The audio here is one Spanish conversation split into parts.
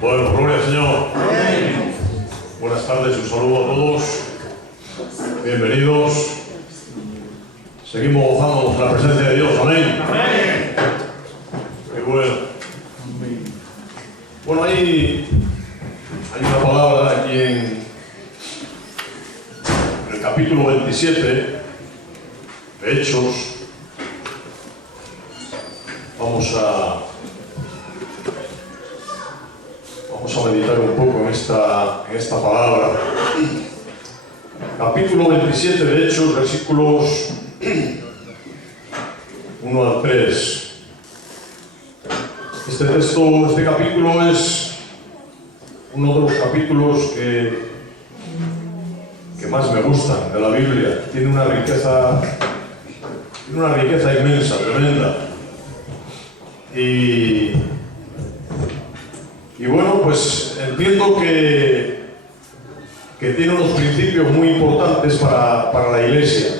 Bueno, gloria al Señor. Amén. Buenas tardes, un saludo a todos. Bienvenidos. Seguimos gozándonos de la presencia de Dios. Amén. Amén. Qué bueno. Bueno, hay una palabra aquí en el capítulo 27 de Hechos. Vamos a meditar un poco en esta palabra. Capítulo 27 de Hechos, versículos 1 al 3. Este capítulo es uno de los capítulos que más me gustan de la Biblia. Tiene una riqueza inmensa, tremenda. Y bueno, pues entiendo que tiene unos principios muy importantes para la Iglesia,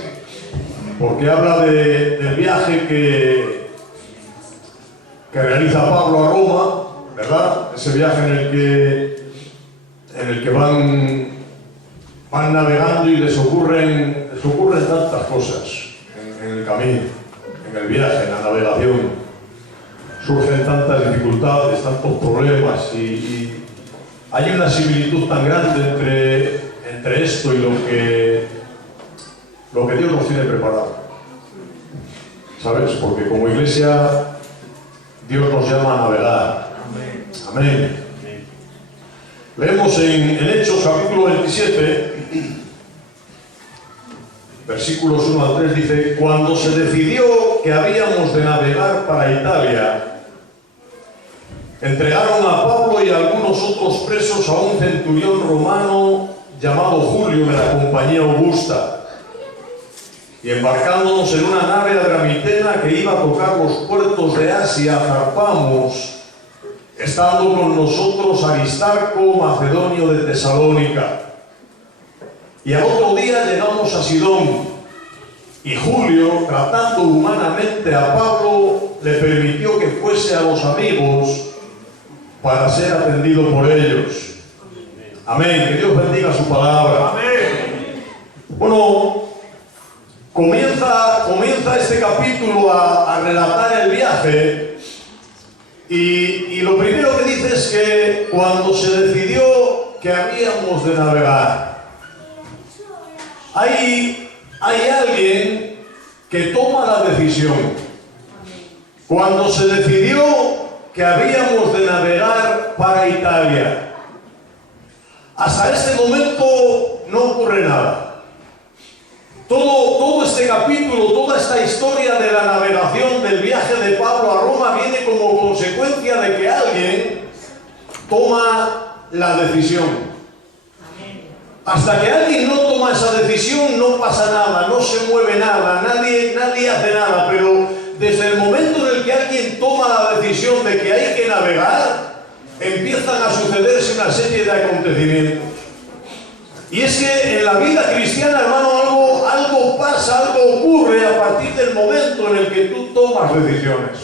porque habla del viaje que realiza Pablo a Roma, ¿verdad? Ese viaje en el que van navegando y les ocurren tantas cosas en el camino, en el viaje, en la navegación. Surgen tantas dificultades, tantos problemas y hay una similitud tan grande entre esto y lo que Dios nos tiene preparado. ¿Sabes? Porque como iglesia Dios nos llama a navegar. Amén. Leemos en Hechos capítulo 27, versículos 1 al 3, dice: cuando se decidió que habíamos de navegar para Italia, entregaron a Pablo y a algunos otros presos a un centurión romano llamado Julio de la compañía Augusta. Y embarcándonos en una nave adramitena que iba a tocar los puertos de Asia, zarpamos, estando con nosotros Aristarco, macedonio de Tesalónica. Y al otro día llegamos a Sidón, y Julio, tratando humanamente a Pablo, le permitió que fuese a los amigos para ser atendido por ellos. Amén. Que Dios bendiga su palabra. Amén. Bueno, comienza este capítulo a relatar el viaje y lo primero que dice es que cuando se decidió que habíamos de navegar, hay alguien que toma la decisión. Cuando se decidió que habíamos de navegar para Italia, hasta este momento no ocurre nada. Todo este capítulo, toda esta historia de la navegación del viaje de Pablo a Roma viene como consecuencia de que alguien toma la decisión. Hasta que alguien no toma esa decisión no pasa nada, no se mueve nada, nadie hace nada, pero desde el momento en el que alguien toma la decisión de que hay que navegar, empiezan a sucederse una serie de acontecimientos. Y es que en la vida cristiana, hermano, algo pasa, algo ocurre a partir del momento en el que tú tomas decisiones.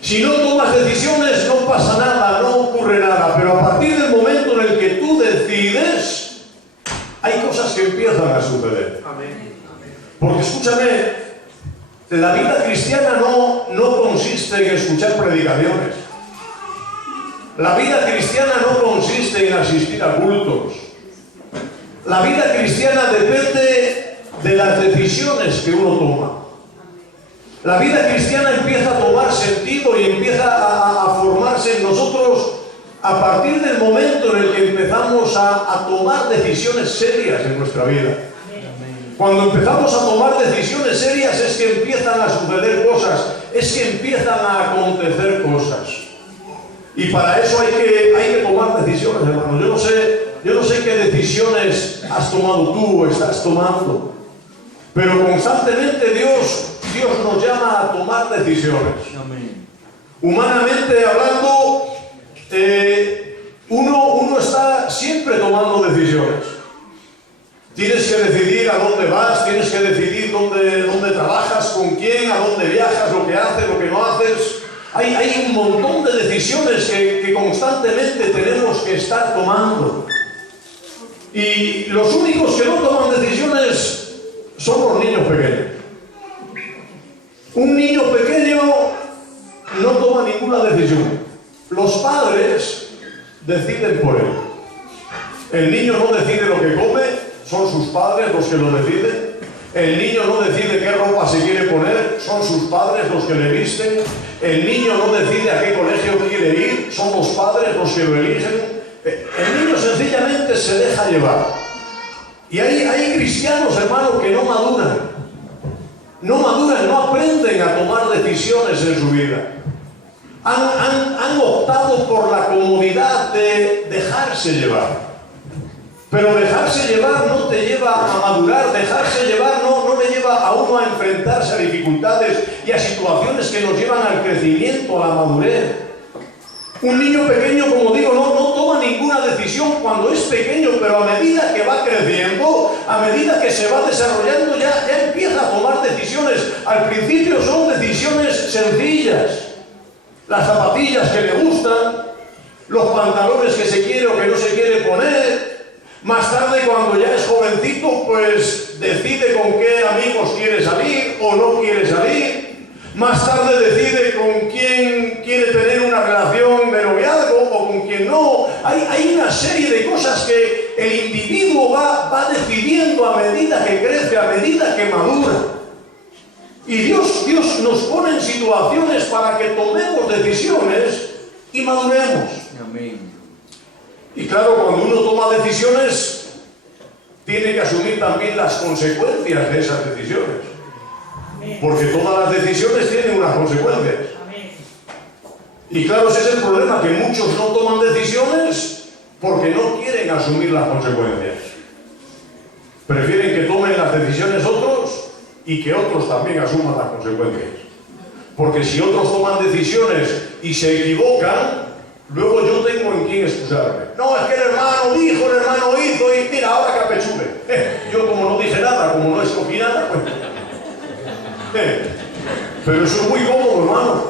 Si no tomas decisiones, no pasa nada, no ocurre nada, pero a partir del momento en el que tú decides, hay cosas que empiezan a suceder. Porque escúchame, la vida cristiana no consiste en escuchar predicaciones. La vida cristiana no consiste en asistir a cultos. La vida cristiana depende de las decisiones que uno toma. La vida cristiana empieza a tomar sentido y empieza a formarse en nosotros a partir del momento en el que empezamos a tomar decisiones serias en nuestra vida. Cuando empezamos a tomar decisiones serias es que empiezan a suceder cosas, es que empiezan a acontecer cosas. Y para eso hay que tomar decisiones, hermano. Yo no sé qué decisiones has tomado tú o estás tomando, pero constantemente Dios nos llama a tomar decisiones. Amén. Humanamente hablando, uno está siempre tomando decisiones. Tienes que decidir a dónde vas, tienes que decidir dónde trabajas, con quién, a dónde viajas, lo que haces, lo que no haces. Hay un montón de decisiones que constantemente tenemos que estar tomando. Y los únicos que no toman decisiones son los niños pequeños. Un niño pequeño no toma ninguna decisión. Los padres deciden por él. El niño no decide lo que come, son sus padres los que lo deciden. El niño no decide qué ropa se quiere poner, son sus padres los que le visten. El niño no decide a qué colegio quiere ir, son los padres los que lo eligen. El niño sencillamente se deja llevar. Y hay cristianos, hermanos, que no maduran. No aprenden a tomar decisiones en su vida. Han optado por la comodidad de dejarse llevar. Pero dejarse llevar no te lleva a madurar, dejarse llevar no le lleva a uno a enfrentarse a dificultades y a situaciones que nos llevan al crecimiento, a la madurez. Un niño pequeño, como digo, no toma ninguna decisión cuando es pequeño, pero a medida que va creciendo, a medida que se va desarrollando, ya empieza a tomar decisiones. Al principio son decisiones sencillas. Las zapatillas que le gustan, los pantalones que se quiere o que no se quiere poner. Más tarde, cuando ya es jovencito, pues decide con qué amigos quiere salir o no quiere salir. Más tarde decide con quién quiere tener una relación de noviazgo o con quién no. Hay una serie de cosas que el individuo va decidiendo a medida que crece, a medida que madura. Y Dios nos pone en situaciones para que tomemos decisiones y maduremos. Amén. Y claro, cuando uno toma decisiones, tiene que asumir también las consecuencias de esas decisiones. Porque todas las decisiones tienen unas consecuencias. Y claro, ese es el problema, que muchos no toman decisiones porque no quieren asumir las consecuencias. Prefieren que tomen las decisiones otros y que otros también asuman las consecuencias. Porque si otros toman decisiones y se equivocan, luego yo tengo en quién excusarme. No, es que el hermano dijo, el hermano hizo y mira, ahora que apechule. Yo como no dije nada, como no escogí nada, pues... Pero eso es muy cómodo, hermano.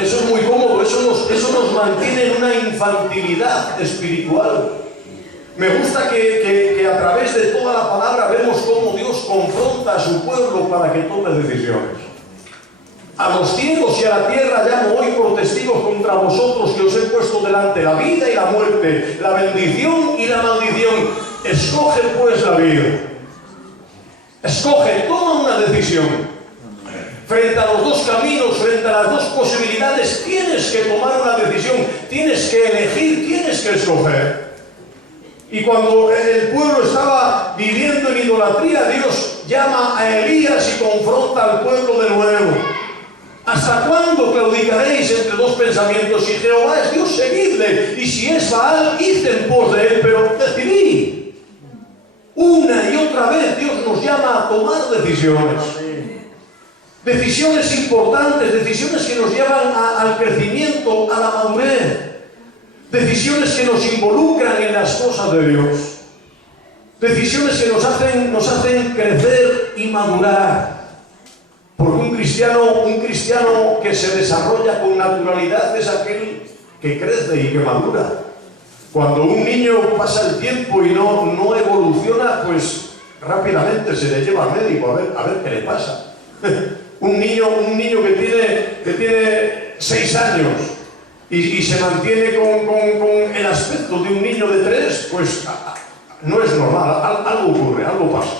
Eso es muy cómodo, eso nos mantiene en una infantilidad espiritual. Me gusta que a través de toda la palabra vemos cómo Dios confronta a su pueblo para que tome decisiones. A los cielos y a la tierra llamo hoy por testigos contra vosotros que os he puesto delante la vida y la muerte, la bendición y la maldición. Escoge pues la vida. Escoge, toma una decisión. Frente a los dos caminos, frente a las dos posibilidades, tienes que tomar una decisión, tienes que elegir, tienes que escoger. Y cuando el pueblo estaba viviendo en idolatría, Dios llama a Elías y confronta al pueblo de nuevo. ¿Hasta cuándo claudicaréis entre dos pensamientos? Si Jehová es Dios, seguidle, y si es Baal, id en pos de él, pero decidid. Una y otra vez Dios nos llama a tomar decisiones. Decisiones importantes, decisiones que nos llevan al crecimiento, a la madurez. Decisiones que nos involucran en las cosas de Dios. Decisiones que nos hacen crecer y madurar. Porque un cristiano que se desarrolla con naturalidad es aquel que crece y que madura. Cuando un niño pasa el tiempo y no evoluciona, pues rápidamente se le lleva al médico a ver qué le pasa. Un niño que tiene 6 años y se mantiene con el aspecto de un niño de 3, pues no es normal, algo ocurre, algo pasa.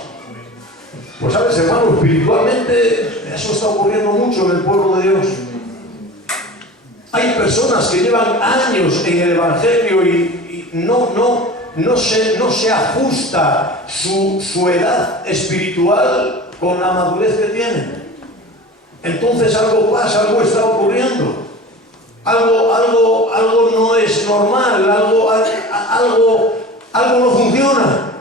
Pues sabes, hermano, espiritualmente eso está ocurriendo mucho en el pueblo de Dios. Hay personas que llevan años en el Evangelio y no se ajusta su edad espiritual con la madurez que tienen. Entonces algo pasa, algo está ocurriendo. Algo no es normal, algo no funciona.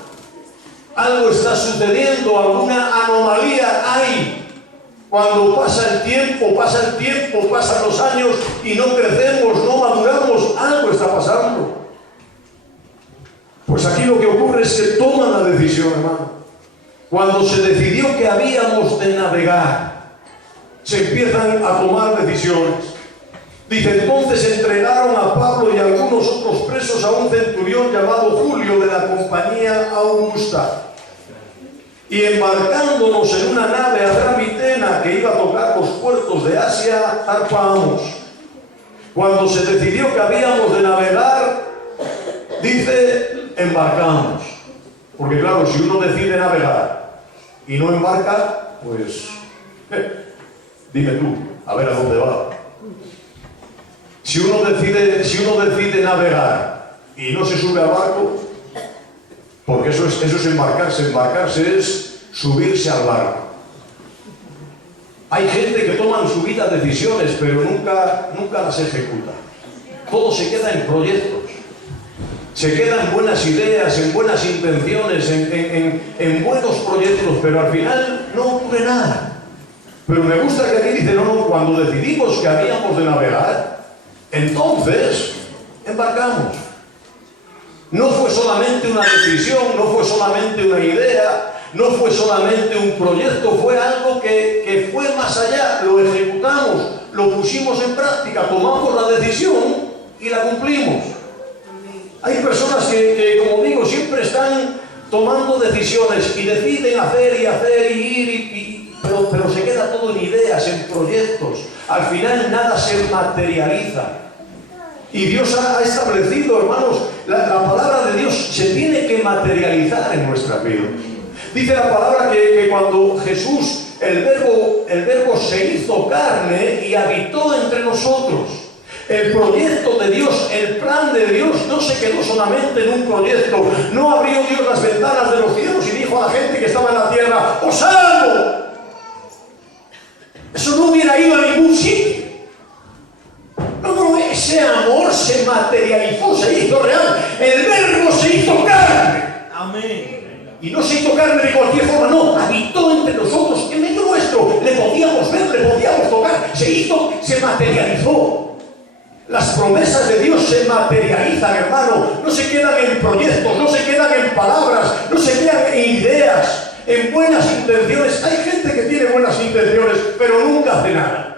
Algo está sucediendo, alguna anomalía hay. Cuando pasa el tiempo, pasan los años y no crecemos, no maduramos, algo está pasando. Pues aquí lo que ocurre es que toman la decisión, hermano. Cuando se decidió que habíamos de navegar, se empiezan a tomar decisiones. Dice, entonces entregaron a Pablo y a algunos otros presos a un centurión llamado Julio de la compañía Augusta. Y embarcándonos en una nave Adramitena que iba a tocar los puertos de Asia, zarpamos. Cuando se decidió que habíamos de navegar, dice, embarcamos. Porque claro, si uno decide navegar y no embarca, pues, dime tú, a ver a dónde va. Si uno decide navegar y no se sube al barco, porque eso es embarcarse es subirse al barco. Hay gente que toma en su vida decisiones, pero nunca las ejecuta. Todo se queda en proyectos. Se queda en buenas ideas, en buenas intenciones, en buenos proyectos, pero al final no ocurre nada. Pero me gusta que aquí dice, no, cuando decidimos que habíamos de navegar, entonces embarcamos. No fue solamente una decisión, no fue solamente una idea, no fue solamente un proyecto, fue algo que fue más allá, lo ejecutamos, lo pusimos en práctica, tomamos la decisión y la cumplimos. Hay personas que, como digo, siempre están tomando decisiones y deciden hacer y ir, pero se queda todo en ideas, en proyectos. Al final nada se materializa. Y Dios ha establecido, hermanos, la palabra de Dios se tiene que materializar en nuestras vidas. Dice la palabra que cuando Jesús, el verbo se hizo carne y habitó entre nosotros. El proyecto de Dios, el plan de Dios no se quedó solamente en un proyecto. No abrió Dios las ventanas de los cielos y dijo a la gente que estaba en la tierra, ¡os salvo! Eso no hubiera ido a ningún sitio. No, ese amor se materializó, se hizo real. El verbo se hizo carne. Amén. Y no se hizo carne de cualquier forma, no. Habitó entre nosotros, en medio nuestro. Le podíamos ver, le podíamos tocar. Se materializó. Las promesas de Dios se materializan, hermano. No se quedan en proyectos, no se quedan en palabras, no se quedan en ideas, en buenas intenciones. Hay gente que tiene buenas intenciones, pero nunca hace nada.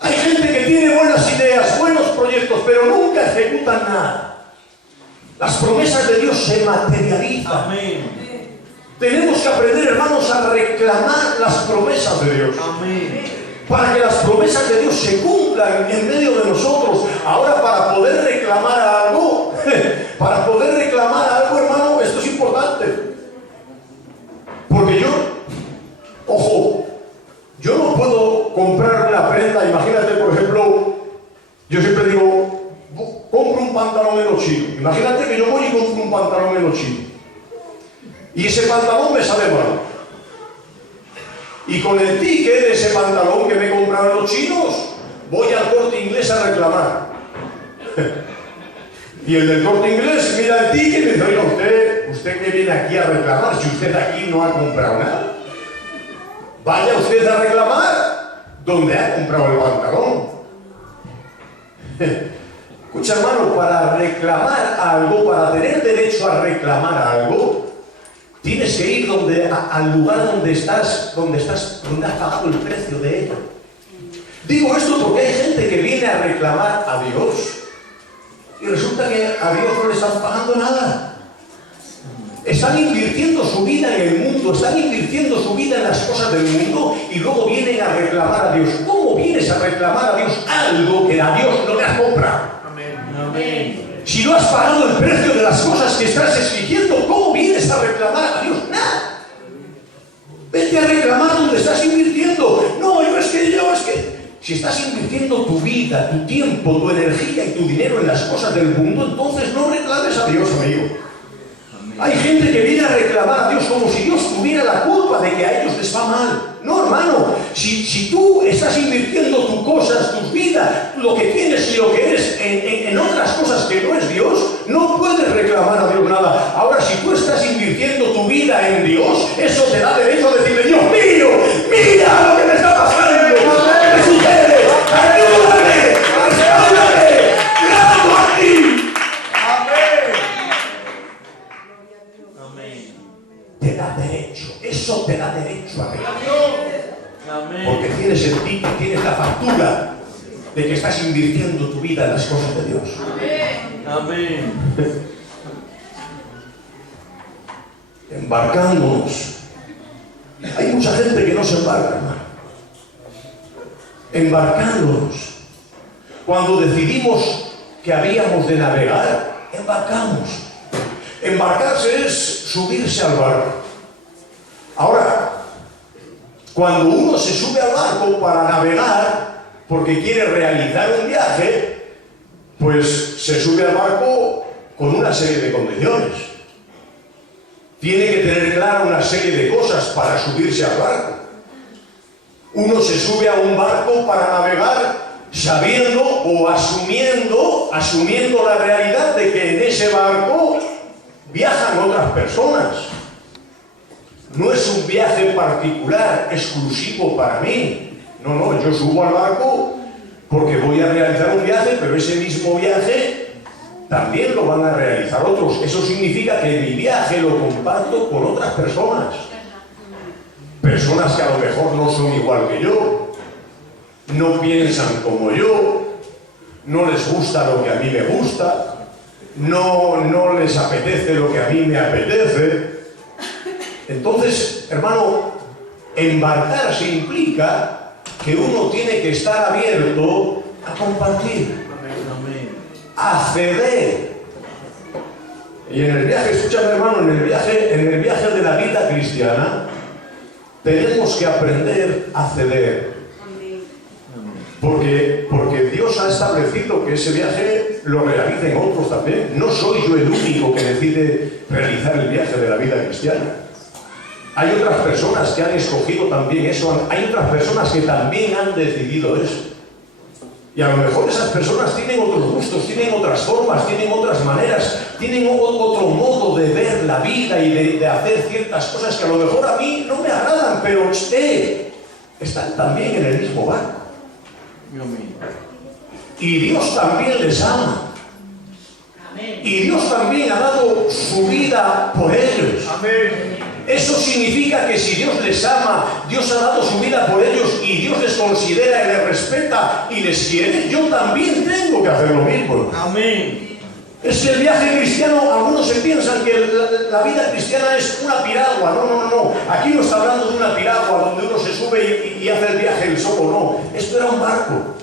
Hay gente que tiene buenas ideas, buenos proyectos, pero nunca ejecutan nada. Las promesas de Dios se materializan. Amén. Tenemos que aprender, hermanos, a reclamar las promesas de Dios. Amén. Para que las promesas de Dios se cumplan en medio de nosotros. Ahora, para poder reclamar algo, hermano, esto es importante. Porque yo no puedo comprar una prenda. Imagínate, por ejemplo, yo siempre digo, compro un pantalón en los chinos. Imagínate que yo voy y compro un pantalón en los chinos. Y ese pantalón me sale mal. Y con el ticket de ese pantalón que me compraron los chinos, voy al Corte Inglés a reclamar. Y el del Corte Inglés mira el ticket y me dice, oiga, usted que viene aquí a reclamar, si usted aquí no ha comprado nada. Vaya usted a reclamar donde ha comprado el pantalón. Escucha, hermano, para reclamar algo, para tener derecho a reclamar algo, tienes que ir al lugar donde has pagado el precio de ello. Digo esto porque hay gente que viene a reclamar a Dios y resulta que a Dios no le están pagando nada. Están invirtiendo su vida en el mundo, están invirtiendo su vida en las cosas del mundo y luego vienen a reclamar a Dios. ¿Cómo vienes a reclamar a Dios algo que a Dios no le has comprado? Amén. Si no has pagado el precio de las cosas que estás exigiendo, ¿cómo vienes a reclamar a Dios? Nada. Vete a reclamar donde estás invirtiendo. No, es que... Si estás invirtiendo tu vida, tu tiempo, tu energía y tu dinero en las cosas del mundo, entonces no reclames a Dios, amigo. Hay gente que viene a reclamar a Dios como si Dios tuviera la culpa de que a ellos les va mal. No, hermano, si tú estás invirtiendo tus cosas, tus vidas, lo que tienes y lo que eres en otras cosas que no es Dios, no puedes reclamar a Dios nada. Ahora, si tú estás invirtiendo tu vida en Dios, eso te da derecho a decirle, Dios mío, mira lo que me está pasando, ¿qué me sucede? ¡Ayúdame! ¡Ayúdame! ¡Clamo a ti! Te da derecho, eso te da derecho a reclamar. Amén. Porque factura de que estás invirtiendo tu vida en las cosas de Dios. Amén. Embarcándonos. Hay mucha gente que no se embarca, hermano. Embarcándonos. Cuando decidimos que habíamos de navegar, embarcamos. Embarcarse es subirse al barco. Ahora, cuando uno se sube al barco para navegar, porque quiere realizar un viaje, pues se sube al barco con una serie de condiciones. Tiene que tener clara una serie de cosas para subirse al barco. Uno se sube a un barco para navegar sabiendo o asumiendo la realidad de que en ese barco viajan otras personas. No es un viaje particular, exclusivo para mí. No, yo subo al barco porque voy a realizar un viaje, pero ese mismo viaje también lo van a realizar otros. Eso significa que mi viaje lo comparto con otras personas. Personas que a lo mejor no son igual que yo, no piensan como yo, no les gusta lo que a mí me gusta, no les apetece lo que a mí me apetece. Entonces, hermano, embarcarse implica que uno tiene que estar abierto a compartir, a ceder. Y en el viaje, escúchame hermano, en el viaje de la vida cristiana, tenemos que aprender a ceder. Porque Dios ha establecido que ese viaje lo realicen otros también. No soy yo el único que decide realizar el viaje de la vida cristiana. Hay otras personas que han escogido también eso. Hay otras personas que también han decidido eso. Y a lo mejor esas personas tienen otros gustos, tienen otras formas, tienen otras maneras, tienen otro modo de ver la vida y de hacer ciertas cosas que a lo mejor a mí no me agradan, pero están también en el mismo barco. Y Dios también les ama. Y Dios también ha dado su vida por ellos. Eso significa que si Dios les ama, Dios ha dado su vida por ellos y Dios les considera y les respeta y les quiere, yo también tengo que hacer lo mismo. Amén. Es que el viaje cristiano, algunos se piensan que la vida cristiana es una piragua. No. Aquí no está hablando de una piragua donde uno se sube y hace el viaje él solo, no. Esto era un barco.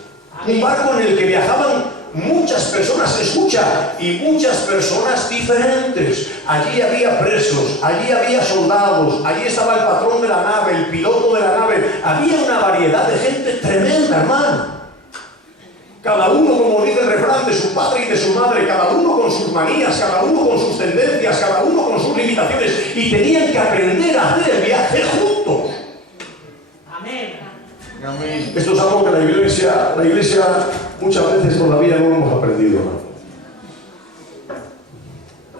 Un barco en el que viajaban muchas personas, escucha, y muchas personas diferentes. Allí había presos, allí había soldados, allí estaba el patrón de la nave, el piloto de la nave. Había una variedad de gente tremenda, hermano. Cada uno, como dice el refrán, de su padre y de su madre, cada uno con sus manías, cada uno con sus tendencias, cada uno con sus limitaciones, y tenían que aprender a hacer el viaje juntos. Amén. Esto es algo que la iglesia muchas veces todavía no hemos aprendido.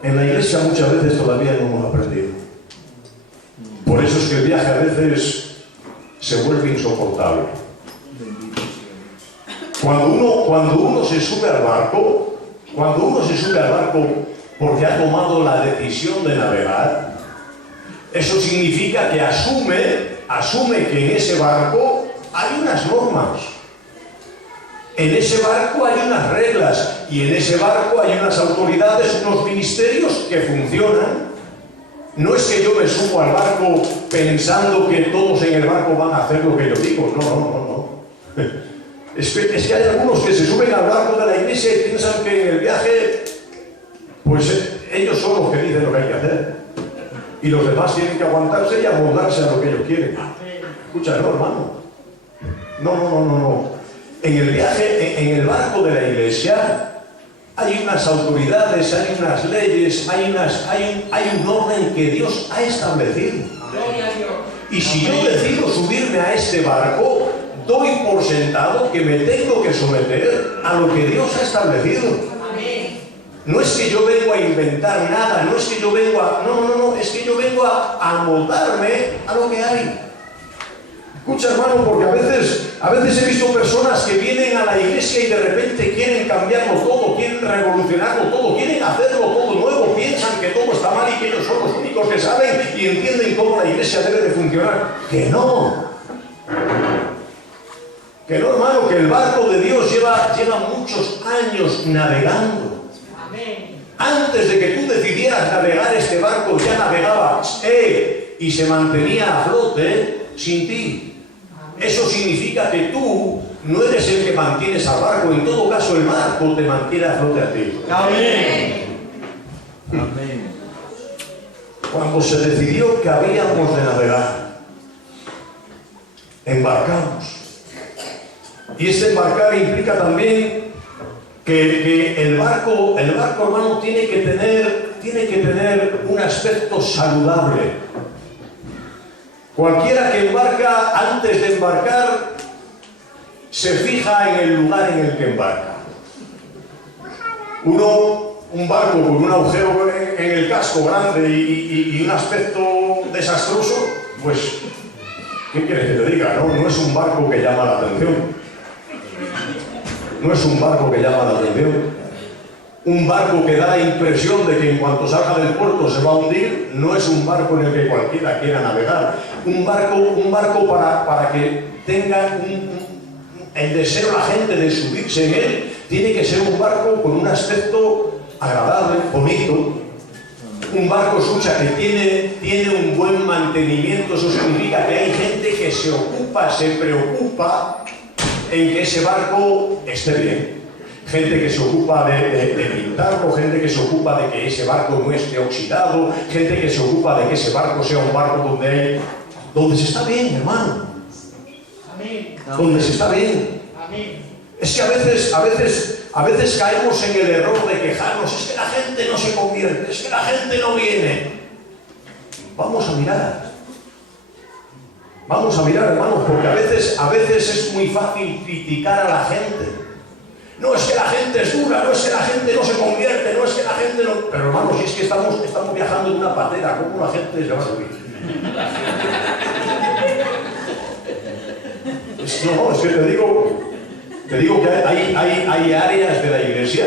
En la iglesia muchas veces todavía no hemos aprendido. Por eso es que el viaje a veces se vuelve insoportable. Cuando uno se sube al barco, porque ha tomado la decisión de navegar, eso significa que asume que en ese barco hay unas normas, en ese barco hay unas reglas y en ese barco hay unas autoridades, unos ministerios que funcionan. No es que yo me subo al barco pensando que todos en el barco van a hacer lo que yo digo, no. Es que hay algunos que se suben al barco de la iglesia y piensan que en el viaje, pues ellos son los que dicen lo que hay que hacer. Y los demás tienen que aguantarse y amoldarse a lo que ellos quieren. Escucha, no, hermano. No. En el viaje, en el barco de la iglesia, hay unas autoridades, hay unas leyes, hay un orden que Dios ha establecido. Y si yo decido subirme a este barco, doy por sentado que me tengo que someter a lo que Dios ha establecido. No es que yo vengo a inventar nada, no es que yo vengo a... No, es que yo vengo a amoldarme a lo que hay. Escucha, hermano, porque a veces he visto personas que vienen a la iglesia y de repente quieren cambiarlo todo, quieren revolucionarlo todo, quieren hacerlo todo nuevo, piensan que todo está mal y que ellos son los únicos que saben y entienden cómo la iglesia debe de funcionar. ¡Que no! Que no, hermano, que el barco de Dios lleva muchos años navegando. Amén. Antes de que tú decidieras navegar este barco, ya navegabas, y se mantenía a flote sin ti. Eso significa que tú no eres el que mantienes al barco, en todo caso el barco te mantiene a flote a ti. Amén. Amén. Cuando se decidió que habíamos de navegar, embarcamos. Y este embarcar implica también que el barco, hermano, tiene que tener un aspecto saludable. Cualquiera que embarca, antes de embarcar, se fija en el lugar en el que embarca. Un barco con un agujero en el casco grande y un aspecto desastroso, pues, ¿qué quieres que te diga? No es un barco que llama la atención. No es un barco que llama la atención. Un barco que da la impresión de que en cuanto salga del puerto se va a hundir, no es un barco en el que cualquiera quiera navegar. Un barco para que tenga el deseo la gente de subirse en él, tiene que ser un barco con un aspecto agradable, bonito. Un barco, escucha, que tiene un buen mantenimiento. Eso significa que hay gente que se preocupa en que ese barco esté bien. Gente que se ocupa de pintarlo, gente que se ocupa de que ese barco no esté oxidado, gente que se ocupa de que ese barco sea un barco donde se está bien, hermano. Amén. Donde se está bien. Amén. Es que a veces caemos en el error de quejarnos. Es que la gente no se convierte, es que la gente no viene. Vamos a mirar. Vamos a mirar, hermanos, porque a veces es muy fácil criticar a la gente. No, es que la gente es dura, no es que la gente no se convierte, no es que la gente no... Pero hermanos, si es que estamos viajando en una patera, ¿cómo la gente se va a subir? Es que te digo que hay áreas de la iglesia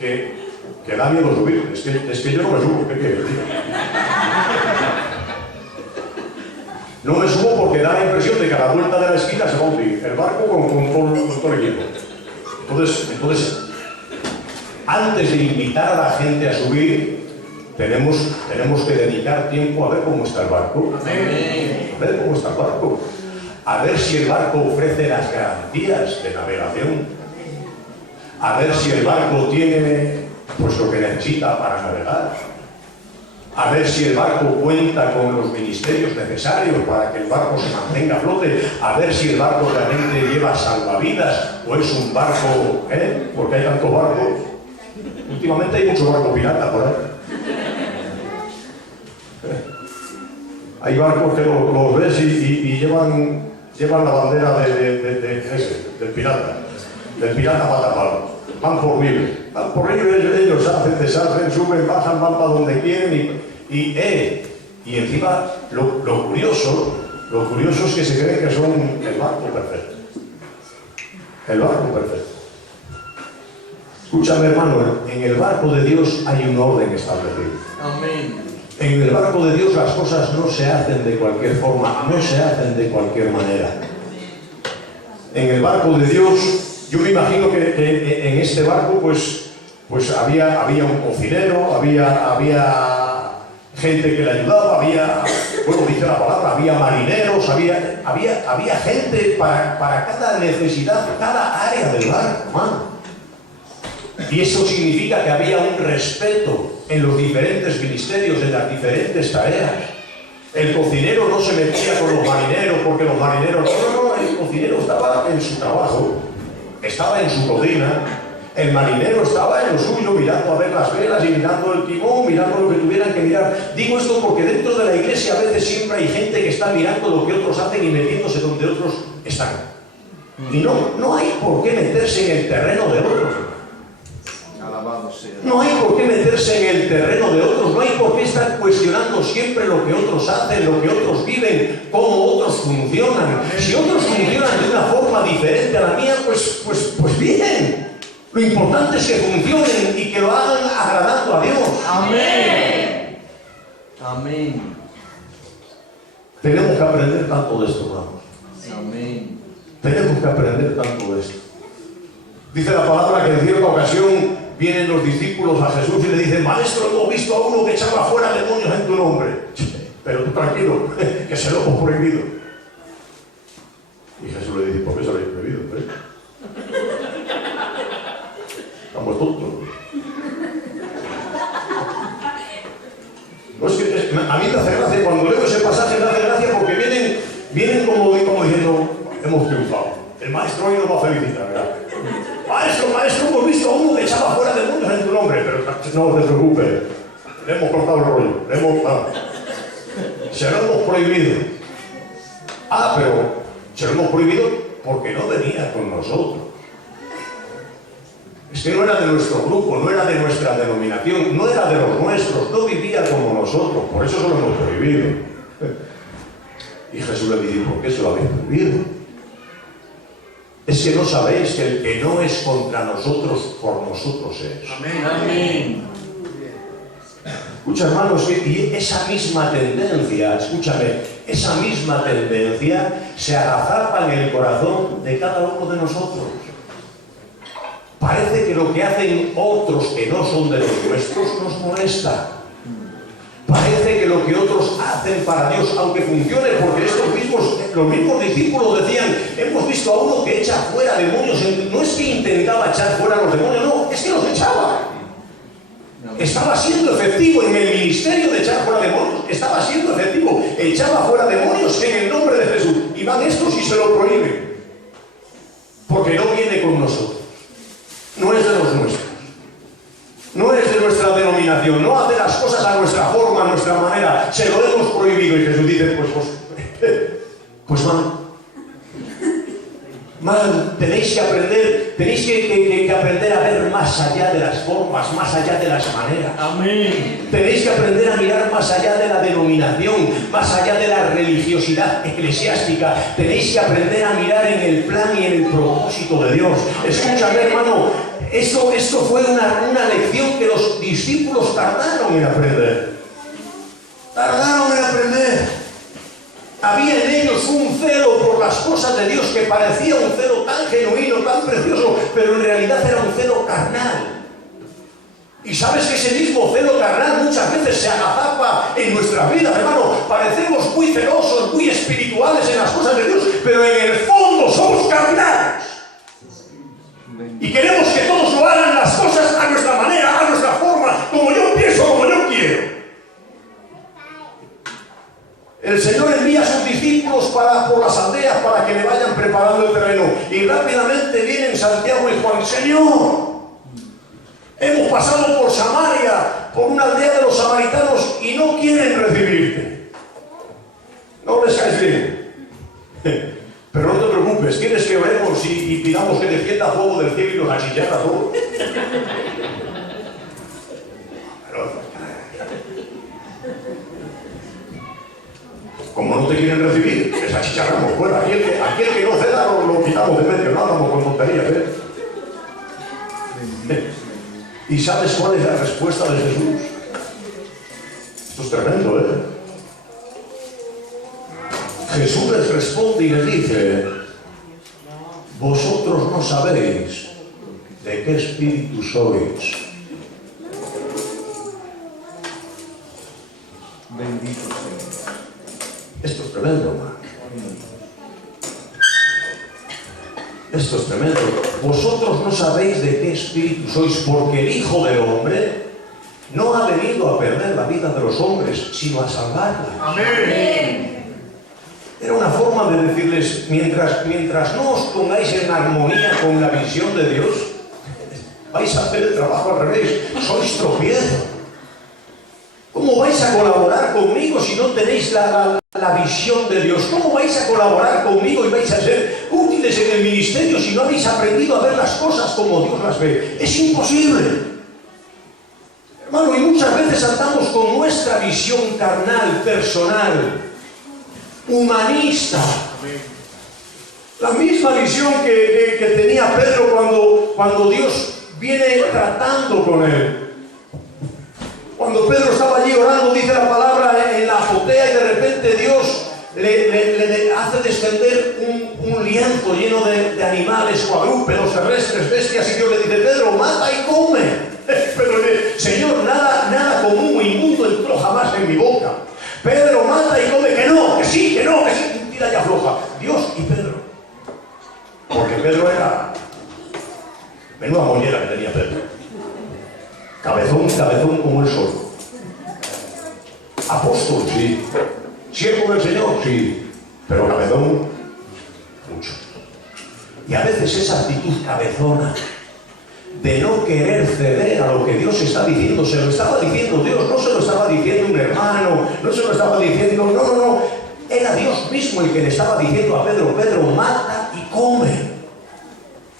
que da miedo subir. Es que yo no me subo, ¿qué quieres decir? No me subo porque da la impresión de que a la vuelta de la esquina se va a hundir el barco con todo el equipo. Entonces, antes de invitar a la gente a subir, tenemos que dedicar tiempo a ver cómo está el barco. A ver cómo está el barco. A ver si el barco ofrece las garantías de navegación. A ver si el barco tiene pues lo que necesita para navegar. A ver si el barco cuenta con los ministerios necesarios para que el barco se mantenga a flote, a ver si el barco realmente lleva salvavidas o es un barco, porque hay tantos barcos. Últimamente hay mucho barco pirata por ahí. Hay barcos que los ves y llevan la bandera del pirata patapalo. Van por libre, ellos hacen, deshacen, suben, bajan, van para donde quieren y encima lo curioso es que se cree que son el barco perfecto. El barco perfecto. Escúchame, hermano, en el barco de Dios hay un orden establecido. Amén. En el barco de Dios las cosas no se hacen de cualquier forma, no se hacen de cualquier manera. En el barco de Dios, yo me imagino que en este barco pues había un cocinero, había gente que le ayudaba, dice la palabra, había marineros, había gente para cada necesidad, cada área del barco, hermano. Y eso significa que había un respeto en los diferentes ministerios, en las diferentes tareas. El cocinero no se metía con los marineros porque los marineros... No, el cocinero estaba en su trabajo, estaba en su cocina. El marinero estaba en lo suyo, mirando a ver las velas y mirando el timón, mirando lo que tuvieran que mirar. Digo esto porque dentro de la iglesia a veces siempre hay gente que está mirando lo que otros hacen y metiéndose donde otros están. Y no hay por qué meterse en el terreno de otros. No hay por qué meterse en el terreno de otros, no hay por qué estar cuestionando siempre lo que otros hacen, lo que otros viven, cómo otros funcionan. Si otros funcionan de una forma diferente a la mía, pues bien. Lo importante es que funcionen y que lo hagan agradando a Dios. Amén. Amén. Tenemos que aprender tanto de esto, hermanos. Amén. Tenemos que aprender tanto de esto. Dice la palabra que en cierta ocasión vienen los discípulos a Jesús y le dicen: Maestro, hemos visto a uno que echaba fuera demonios en tu nombre. Pero tú tranquilo, que se lo hemos prohibido. Y Jesús le dice: ¿por qué se lo habéis prohibido? Estamos tontos. No, es que a mí me hace gracia, cuando leo ese pasaje me hace gracia porque vienen como diciendo: hemos triunfado. El maestro hoy nos va a felicitar, ¿verdad? Maestro, hemos visto a uno que echaba fuera demonios en tu nombre. Pero no te preocupes, le hemos cortado el rollo, se lo hemos prohibido. Pero se lo hemos prohibido porque no venía con nosotros. Es que no era de nuestro grupo, no era de nuestra denominación, no era de los nuestros, no vivía como nosotros, por eso se lo hemos prohibido. Y Jesús le dice: ¿por qué se lo habéis prohibido? Es que no sabéis que el que no es contra nosotros, por nosotros es. Amén. Amén. Escucha, hermanos, y esa misma tendencia, escúchame, esa misma tendencia se agazapa en el corazón de cada uno de nosotros. Parece que lo que hacen otros que no son de los nuestros nos molesta. Parece que lo que otros hacen para Dios, aunque funcione, porque los mismos discípulos decían: hemos visto a uno que echa fuera demonios. No es que intentaba echar fuera los demonios, no, es que los echaba. Estaba siendo efectivo en el ministerio de echar fuera demonios. Estaba siendo efectivo. Echaba fuera demonios en el nombre de Jesús. Y van estos y se lo prohíben. Porque no viene con nosotros. No es de los nuestros. No es de nuestra denominación. No hace las cosas a nuestra forma, a nuestra manera. Se lo hemos prohibido. Y Jesús dice: pues mal, tenéis que aprender, que aprender a ver más allá de las formas, más allá de las maneras. Amén. Tenéis que aprender a mirar más allá de la denominación, más allá de la religiosidad eclesiástica. Tenéis que aprender a mirar en el plan y en el propósito de Dios. Escúchame, hermano, esto fue una lección que los discípulos tardaron en aprender. Había en ellos un celo por las cosas de Dios que parecía un celo tan genuino, tan precioso, pero en realidad era un celo carnal. Y sabes que ese mismo celo carnal muchas veces se agazapa en nuestras vidas, hermano. Parecemos muy celosos, muy espirituales en las cosas de Dios, pero en el fondo somos carnales. Y queremos que todos lo hagan las cosas a nuestra manera, a nuestra forma, como yo pienso, como yo quiero. El Señor envía a sus discípulos por las aldeas para que le vayan preparando el terreno. Y rápidamente vienen Santiago y Juan: Señor, hemos pasado por Samaria, por una aldea de los samaritanos, y no quieren recibirte. No les caes bien. Pero no te preocupes, ¿quieres que oremos y pidamos que descienda fuego del cielo y los achillara a todos? Como no te quieren recibir, les achicharramos fuera. Aquel que no ceda lo quitamos de medio, no hablamos con tonterías, ¿Y sabes cuál es la respuesta de Jesús? Esto es tremendo, Jesús les responde y les dice: vosotros no sabéis de qué espíritu sois. Bendito sea. Esto es tremendo, hermano. Esto es tremendo. Vosotros no sabéis de qué espíritu sois, porque el Hijo del Hombre no ha venido a perder la vida de los hombres, sino a salvarla. Amén. Era una forma de decirles: mientras no os pongáis en armonía con la visión de Dios, vais a hacer el trabajo al revés. Sois tropiezo. ¿Cómo vais a colaborar conmigo si no tenéis la visión de Dios? ¿Cómo vais a colaborar conmigo y vais a ser útiles en el ministerio si no habéis aprendido a ver las cosas como Dios las ve? Es imposible. Hermano, y muchas veces andamos con nuestra visión carnal, personal, humanista. La misma visión que tenía Pedro cuando Dios viene tratando con él. Cuando Pedro estaba allí orando, dice la palabra, en la azotea, y de repente Dios le hace descender un lienzo lleno de animales cuadrúpedos, terrestres, bestias, y Dios le dice: Pedro, mata y come. Pedro le dice: Señor, nada común o inmundo entró jamás en mi boca. Pedro, mata y come. Que no, que sí, que no, que sí. Tira y afloja. Dios y Pedro. Porque Pedro era... menuda mollera que tenía Pedro. Cabezón como el sol. Apóstol, sí. Siervo del Señor, sí. Pero cabezón, mucho. Y a veces esa actitud cabezona de no querer ceder a lo que Dios está diciendo, se lo estaba diciendo Dios, no se lo estaba diciendo un hermano, no se lo estaba diciendo, no. Era Dios mismo el que le estaba diciendo a Pedro: Pedro, mata y come.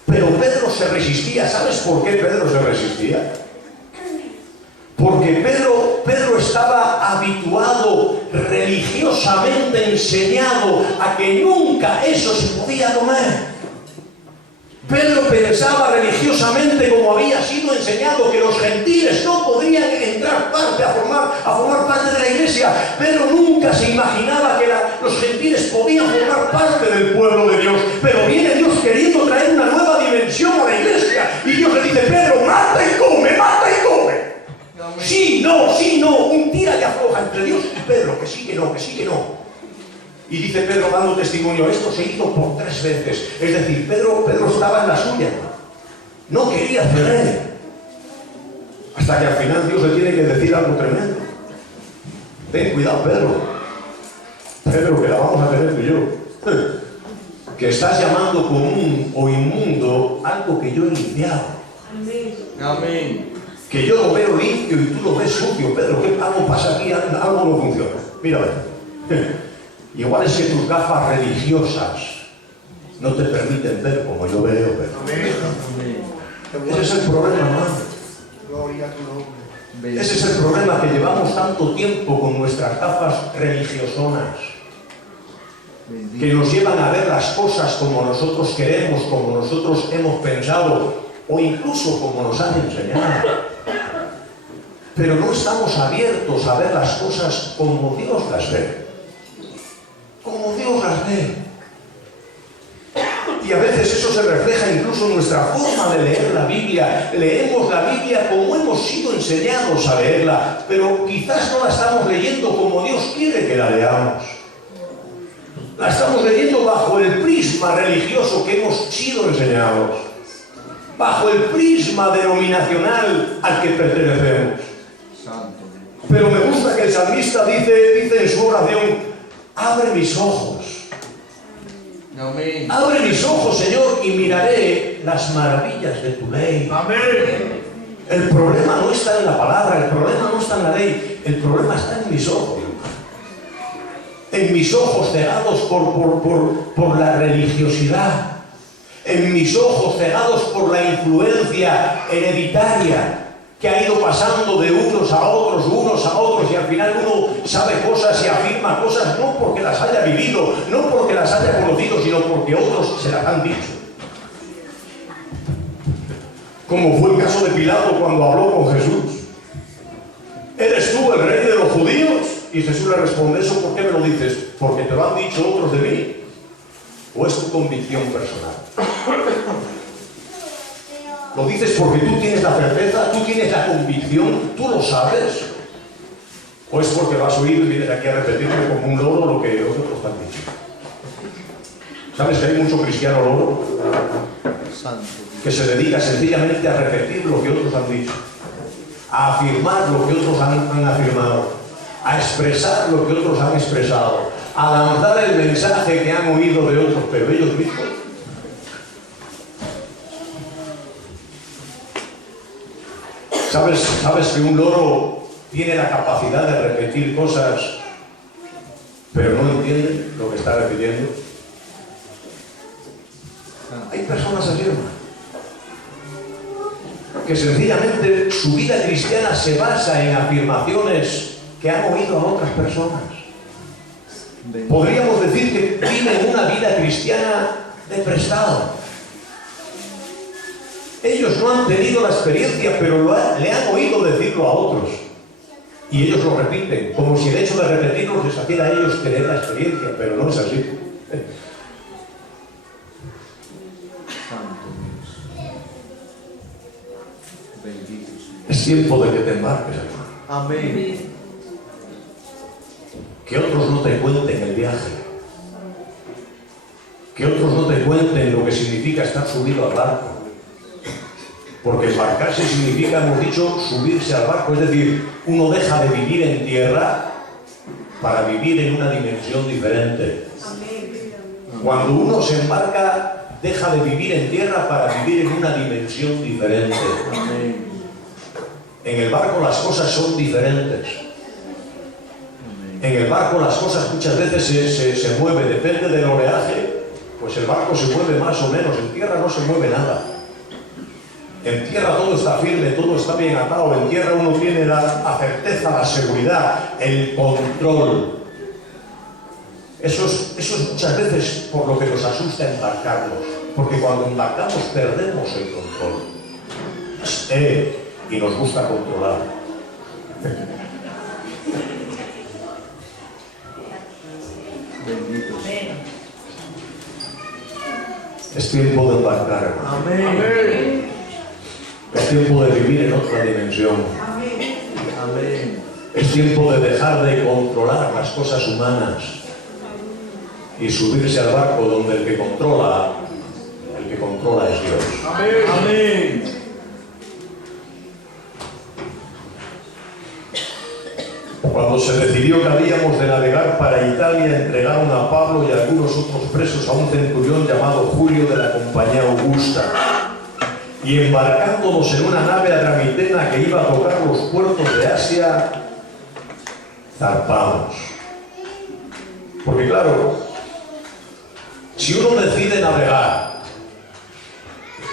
Pero Pedro se resistía. ¿Sabes por qué Pedro se resistía? Porque Pedro estaba habituado, religiosamente enseñado a que nunca eso se podía comer. Pedro pensaba religiosamente, como había sido enseñado, que los gentiles no podrían entrar a formar parte de la iglesia. Pedro nunca se imaginaba que los gentiles podían formar parte del pueblo de Dios. Pero viene Dios queriendo traer una nueva dimensión a la iglesia. Y Dios le dice: Pedro, mata y come, mata y come. Sí, no, un tira y afloja entre Dios y Pedro, que sí, que no, que sí, que no. Y dice Pedro, dando testimonio: esto se hizo por 3 veces. Es decir, Pedro estaba en la suya. No quería ceder. Hasta que al final Dios le tiene que decir algo tremendo. Ten cuidado, Pedro, que la vamos a tener tú y yo. Que estás llamando común o inmundo algo que yo he limpiado. Amén. Que yo lo veo limpio y tú lo ves sucio. Pedro, ¿qué algo pasa aquí? Algo no funciona. Mira, a ver. Igual es que tus gafas religiosas no te permiten ver como yo veo, Pedro. Ese es el problema, hermano. Ese es el problema, que llevamos tanto tiempo con nuestras gafas religiosonas, que nos llevan a ver las cosas como nosotros queremos, como nosotros hemos pensado, o incluso como nos han enseñado. Pero no estamos abiertos a ver las cosas como Dios las ve. Como Dios las ve. Y a veces eso se refleja incluso en nuestra forma de leer la Biblia. Leemos la Biblia como hemos sido enseñados a leerla, pero quizás no la estamos leyendo como Dios quiere que la leamos. La estamos leyendo bajo el prisma religioso que hemos sido enseñados, bajo el prisma denominacional al que pertenecemos. Pero me gusta que el salmista dice en su oración: abre mis ojos. Amén. Abre mis ojos, Señor, y miraré las maravillas de tu ley. Amén. El problema no está en la palabra, el problema no está en la ley, el problema está en mis ojos. En mis ojos cegados por la religiosidad. En mis ojos cegados por la influencia hereditaria que ha ido pasando de unos a otros, y al final uno sabe cosas y afirma cosas no porque las haya vivido, no porque las haya conocido, sino porque otros se las han dicho. Como fue el caso de Pilato cuando habló con Jesús: ¿eres tú el rey de los judíos? Y Jesús le responde: ¿eso por qué me lo dices? ¿Porque te lo han dicho otros de mí? ¿O es tu convicción personal? ¿Lo dices porque tú tienes la certeza, tú tienes la convicción, tú lo sabes? ¿O es porque vas a oír y vienes aquí a repetirme como un loro lo que otros te han dicho? ¿Sabes que hay mucho cristiano loro que se dedica sencillamente a repetir lo que otros han dicho, a afirmar lo que otros han afirmado, a expresar lo que otros han expresado, a lanzar el mensaje que han oído de otros, pero ellos mismos? ¿Sabes que un loro tiene la capacidad de repetir cosas, pero no entiende lo que está repitiendo? Hay personas así, hermano, que sencillamente su vida cristiana se basa en afirmaciones que han oído a otras personas. Podríamos decir que viven una vida cristiana de prestado. Ellos no han tenido la experiencia, pero le han oído decirlo a otros. Y ellos lo repiten, como si el hecho de repetirlo les hiciera a ellos tener la experiencia, pero no es así. Es tiempo de que te embarques, hermano. Amén. Que otros no te cuenten el viaje. Que otros no te cuenten lo que significa estar subido al barco. Porque embarcarse significa, hemos dicho, subirse al barco. Es decir, uno deja de vivir en tierra para vivir en una dimensión diferente. Cuando uno se embarca, deja de vivir en tierra para vivir en una dimensión diferente. En el barco las cosas son diferentes. En el barco las cosas muchas veces se mueven, depende del oleaje, pues el barco se mueve más o menos. En tierra no se mueve nada. En tierra todo está firme, todo está bien atado. En tierra uno tiene la certeza, la seguridad, el control. Eso es muchas veces por lo que nos asusta embarcarnos. Porque cuando embarcamos perdemos el control. Y nos gusta controlar. Es tiempo de embarcar, hermano. Amén. Es tiempo de vivir en otra dimensión. Amén. Es tiempo de dejar de controlar las cosas humanas y subirse al barco donde el que controla es Dios. Amén. Amén. Cuando se decidió que habíamos de navegar para Italia, entregaron a Pablo y a algunos otros presos a un centurión llamado Julio de la compañía Augusta. Y embarcándonos en una nave adramitena que iba a tocar los puertos de Asia, zarpamos. Porque claro, si uno decide navegar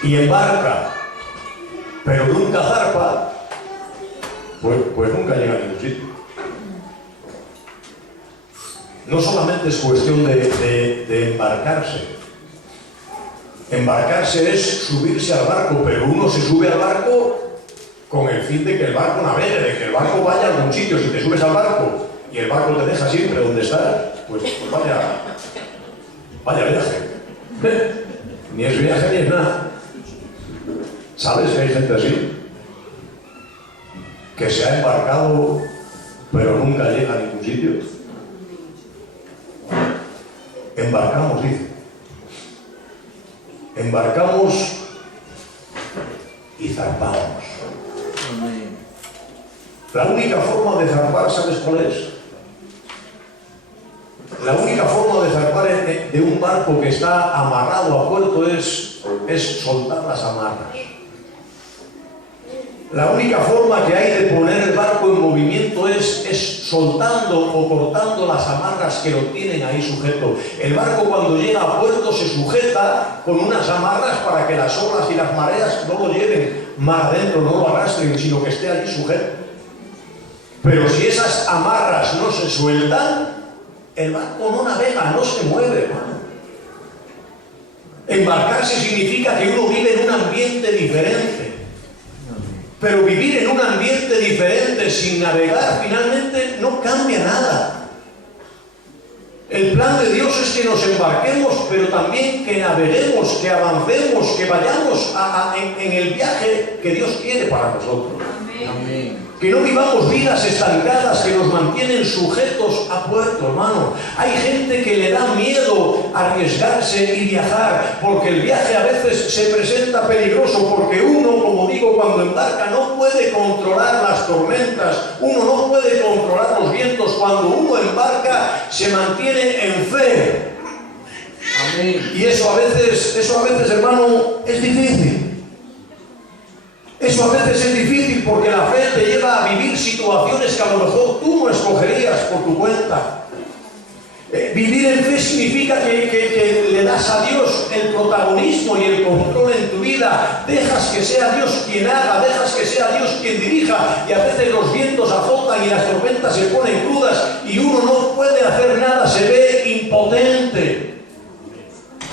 y embarca, pero nunca zarpa, pues nunca llega a ningún sitio. No solamente es cuestión de embarcarse. Embarcarse es subirse al barco, pero uno se sube al barco con el fin de que el barco navegue, de que el barco vaya a algún sitio. Si te subes al barco y el barco te deja siempre donde estás, pues vaya viaje. Ni es viaje ni es nada. ¿Sabes que hay gente así? Que se ha embarcado, pero nunca llega a ningún sitio. Embarcamos, dice. Embarcamos y zarpamos. La única forma de zarpar, ¿sabes cuál es? La única forma de zarpar de un barco que está amarrado a puerto es soltar las amarras. La única forma que hay de poner el barco en movimiento es soltando o cortando las amarras que lo tienen ahí sujeto. El barco cuando llega a puerto se sujeta con unas amarras para que las olas y las mareas no lo lleven mar adentro, no lo arrastren, sino que esté allí sujeto. Pero si esas amarras no se sueltan, el barco no navega, no se mueve, hermano. Embarcarse significa que uno vive en un ambiente diferente. Pero vivir en un ambiente diferente sin navegar finalmente no cambia nada. El plan de Dios es que nos embarquemos, pero también que naveguemos, que avancemos, que vayamos en el viaje que Dios quiere para nosotros. Amén. Que no vivamos vidas estancadas que nos mantienen sujetos a puerto, hermano. Hay gente que le da miedo arriesgarse y viajar, porque el viaje a veces se presenta peligroso, porque uno, como digo, cuando embarca no puede controlar las tormentas, uno no puede controlar los vientos. Cuando uno embarca se mantiene en fe. Amén. Y eso a veces, hermano, es difícil. Eso a veces es difícil porque la fe te lleva a vivir situaciones que a lo mejor tú no escogerías por tu cuenta. Vivir en fe significa que le das a Dios el protagonismo y el control en tu vida. Dejas que sea Dios quien haga, dejas que sea Dios quien dirija. Y a veces los vientos azotan y las tormentas se ponen crudas y uno no puede hacer nada, se ve impotente.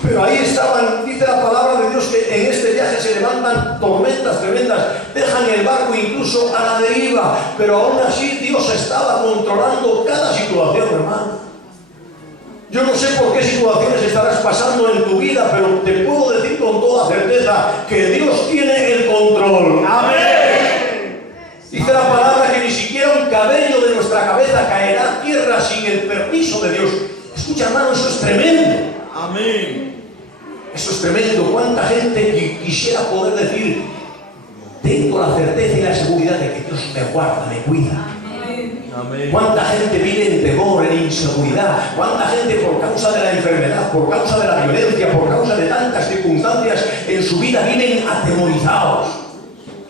Pero ahí estaban, dice la palabra de Dios, que en este viaje se levantan tormentas tremendas, dejan el barco incluso a la deriva, pero aún así Dios estaba controlando cada situación, hermano. Yo no sé por qué situaciones estarás pasando en tu vida, pero te puedo decir con toda certeza que Dios tiene el control. ¡Amén! Dice la palabra que ni siquiera un cabello de nuestra cabeza caerá a tierra sin el permiso de Dios. Escucha, hermano, eso es tremendo. Amén. Eso es tremendo. ¿Cuánta gente quisiera poder decir, tengo la certeza y la seguridad de que Dios me guarda, me cuida? Amén. ¿Cuánta gente vive en temor, en inseguridad? ¿Cuánta gente por causa de la enfermedad, por causa de la violencia, por causa de tantas circunstancias en su vida viven atemorizados?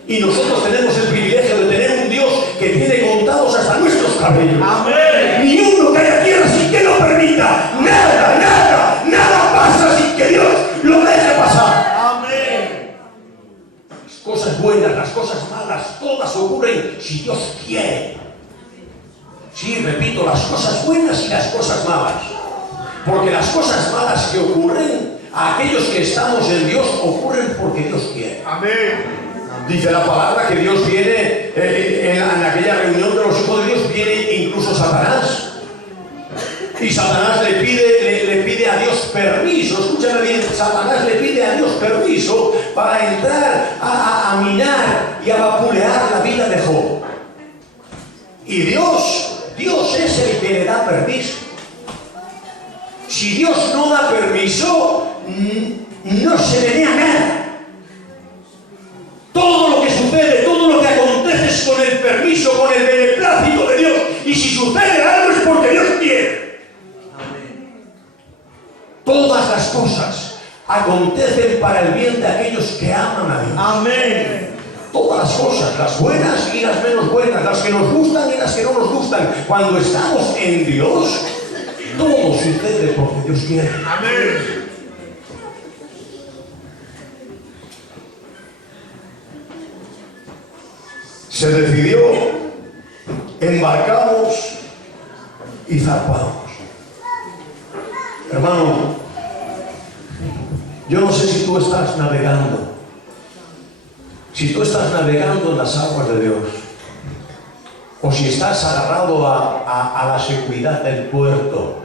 Y nosotros tenemos el privilegio de tener un Dios que tiene contados hasta nuestros cabellos. Amén. Ni uno cae a tierra sin que lo permita. Nada pasa sin que Dios lo deje pasar. Amén. Las cosas buenas, las cosas malas, todas ocurren si Dios quiere. Sí, repito, las cosas buenas y las cosas malas. Porque las cosas malas que ocurren a aquellos que estamos en Dios ocurren porque Dios quiere. Amén. Dice la palabra que Dios viene, en aquella reunión de los hijos de Dios viene incluso Satanás. Y Satanás le pide a Dios permiso, escúchame bien, Satanás le pide a Dios permiso para entrar a minar y a vapulear la vida de Job. Y Dios es el que le da permiso. Si Dios no da permiso, no se menea nada. Todo lo que sucede, todo lo que acontece es con el permiso, con el beneplácito de Dios. Y si sucede algo es porque Dios quiere. Amén. Todas las cosas acontecen para el bien de aquellos que aman a Dios. Amén. Todas las cosas, las buenas y las menos buenas, las que nos gustan y las que no nos gustan. Cuando estamos en Dios, todo sucede porque Dios quiere. Amén. Se decidió, embarcamos y zarpamos. Hermano, yo no sé si tú estás navegando. Si tú estás navegando en las aguas de Dios, o si estás agarrado a la seguridad del puerto,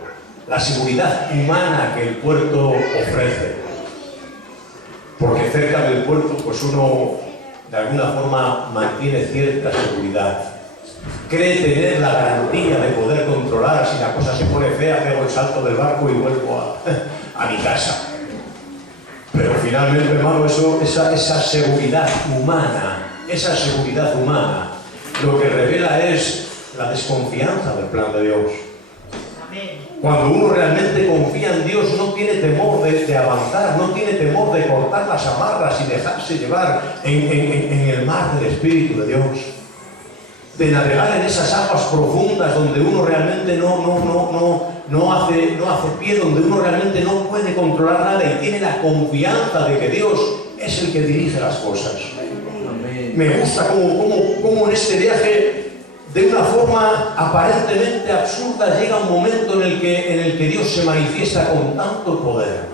la seguridad humana que el puerto ofrece, porque cerca del puerto pues uno de alguna forma mantiene cierta seguridad, cree tener la garantía de poder controlar, si la cosa se pone fea, pego el salto del barco y vuelvo a mi casa. Pero finalmente, hermano, esa seguridad humana, lo que revela es la desconfianza del plan de Dios. Cuando uno realmente confía en Dios, no tiene temor de avanzar, no tiene temor de cortar las amarras y dejarse llevar en el mar del Espíritu de Dios. De navegar en esas aguas profundas donde uno realmente no hace pie, donde uno realmente no puede controlar nada y tiene la confianza de que Dios es el que dirige las cosas. Amén. Me gusta cómo en este viaje, de una forma aparentemente absurda, llega un momento en el que Dios se manifiesta con tanto poder.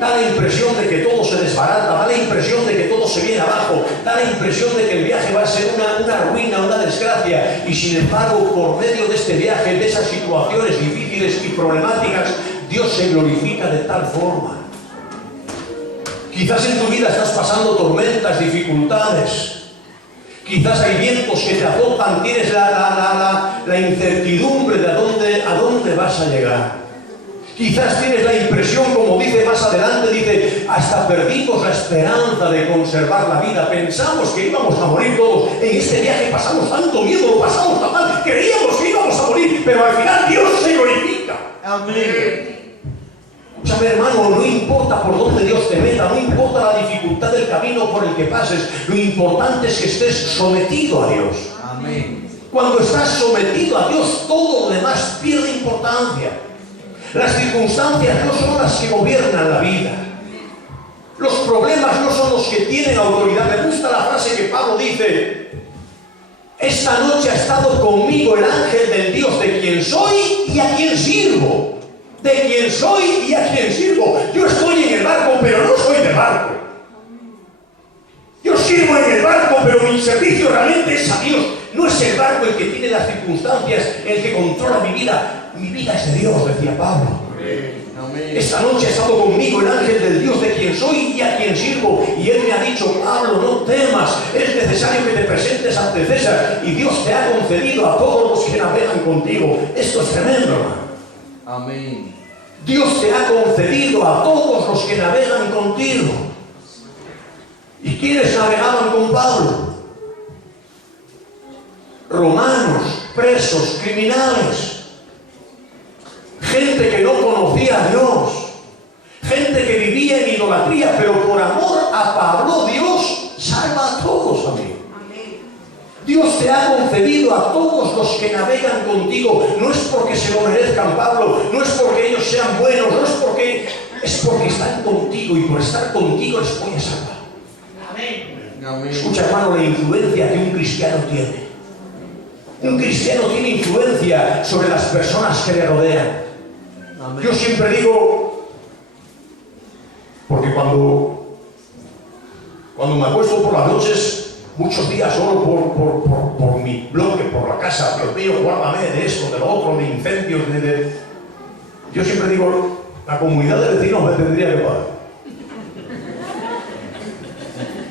Da la impresión de que todo se desbarata, da la impresión de que todo se viene abajo, da la impresión de que el viaje va a ser una ruina, una desgracia. Y sin embargo, por medio de este viaje, de esas situaciones difíciles y problemáticas, Dios se glorifica de tal forma. Quizás en tu vida estás pasando tormentas, dificultades. Quizás hay vientos que te azotan, tienes la incertidumbre de a dónde vas a llegar. Quizás tienes la impresión, como dice más adelante, dice, hasta perdimos la esperanza de conservar la vida. Pensamos que íbamos a morir todos. En este viaje pasamos tanto miedo, lo pasamos tan mal, creíamos que íbamos a morir, pero al final Dios se glorifica. Amén. Escúchame, hermano, no importa por dónde Dios te meta, no importa la dificultad del camino por el que pases, lo importante es que estés sometido a Dios. Amén. Cuando estás sometido a Dios, todo lo demás pierde importancia. Las circunstancias no son las que gobiernan la vida. Los problemas no son los que tienen autoridad. Me gusta la frase que Pablo dice: esta noche ha estado conmigo el ángel del Dios de quien soy y a quien sirvo. De quien soy y a quien sirvo. Yo estoy en el barco, pero no soy del barco. Yo sirvo en el barco, pero mi servicio realmente es a Dios. No es el barco el que tiene las circunstancias, el que controla mi vida. Mi vida es de Dios, decía Pablo. Amén. Esta noche ha estado conmigo el ángel del Dios de quien soy y a quien sirvo. Y él me ha dicho, Pablo, no temas. Es necesario que te presentes ante César. Y Dios te ha concedido a todos los que navegan contigo. Esto es tremendo, hermano. Amén. Dios te ha concedido a todos los que navegan contigo. ¿Y quiénes navegaban con Pablo? Romanos, presos, criminales. Gente que no conocía a Dios, gente que vivía en idolatría, pero por amor a Pablo, Dios salva a todos, amén. Dios te ha concedido a todos los que navegan contigo. No es porque se lo merezcan, Pablo, no es porque ellos sean buenos, no es porque están contigo, y por estar contigo les voy a salvar. Amén. Escucha, hermano, la influencia que un cristiano tiene. Un cristiano tiene influencia sobre las personas que le rodean. Amén. Yo siempre digo, porque cuando me acuesto por las noches, muchos días solo por mi bloque, por la casa, Dios mío, guárdame de esto, de lo otro, de incendios, yo siempre digo, la comunidad de vecinos me tendría que pagar.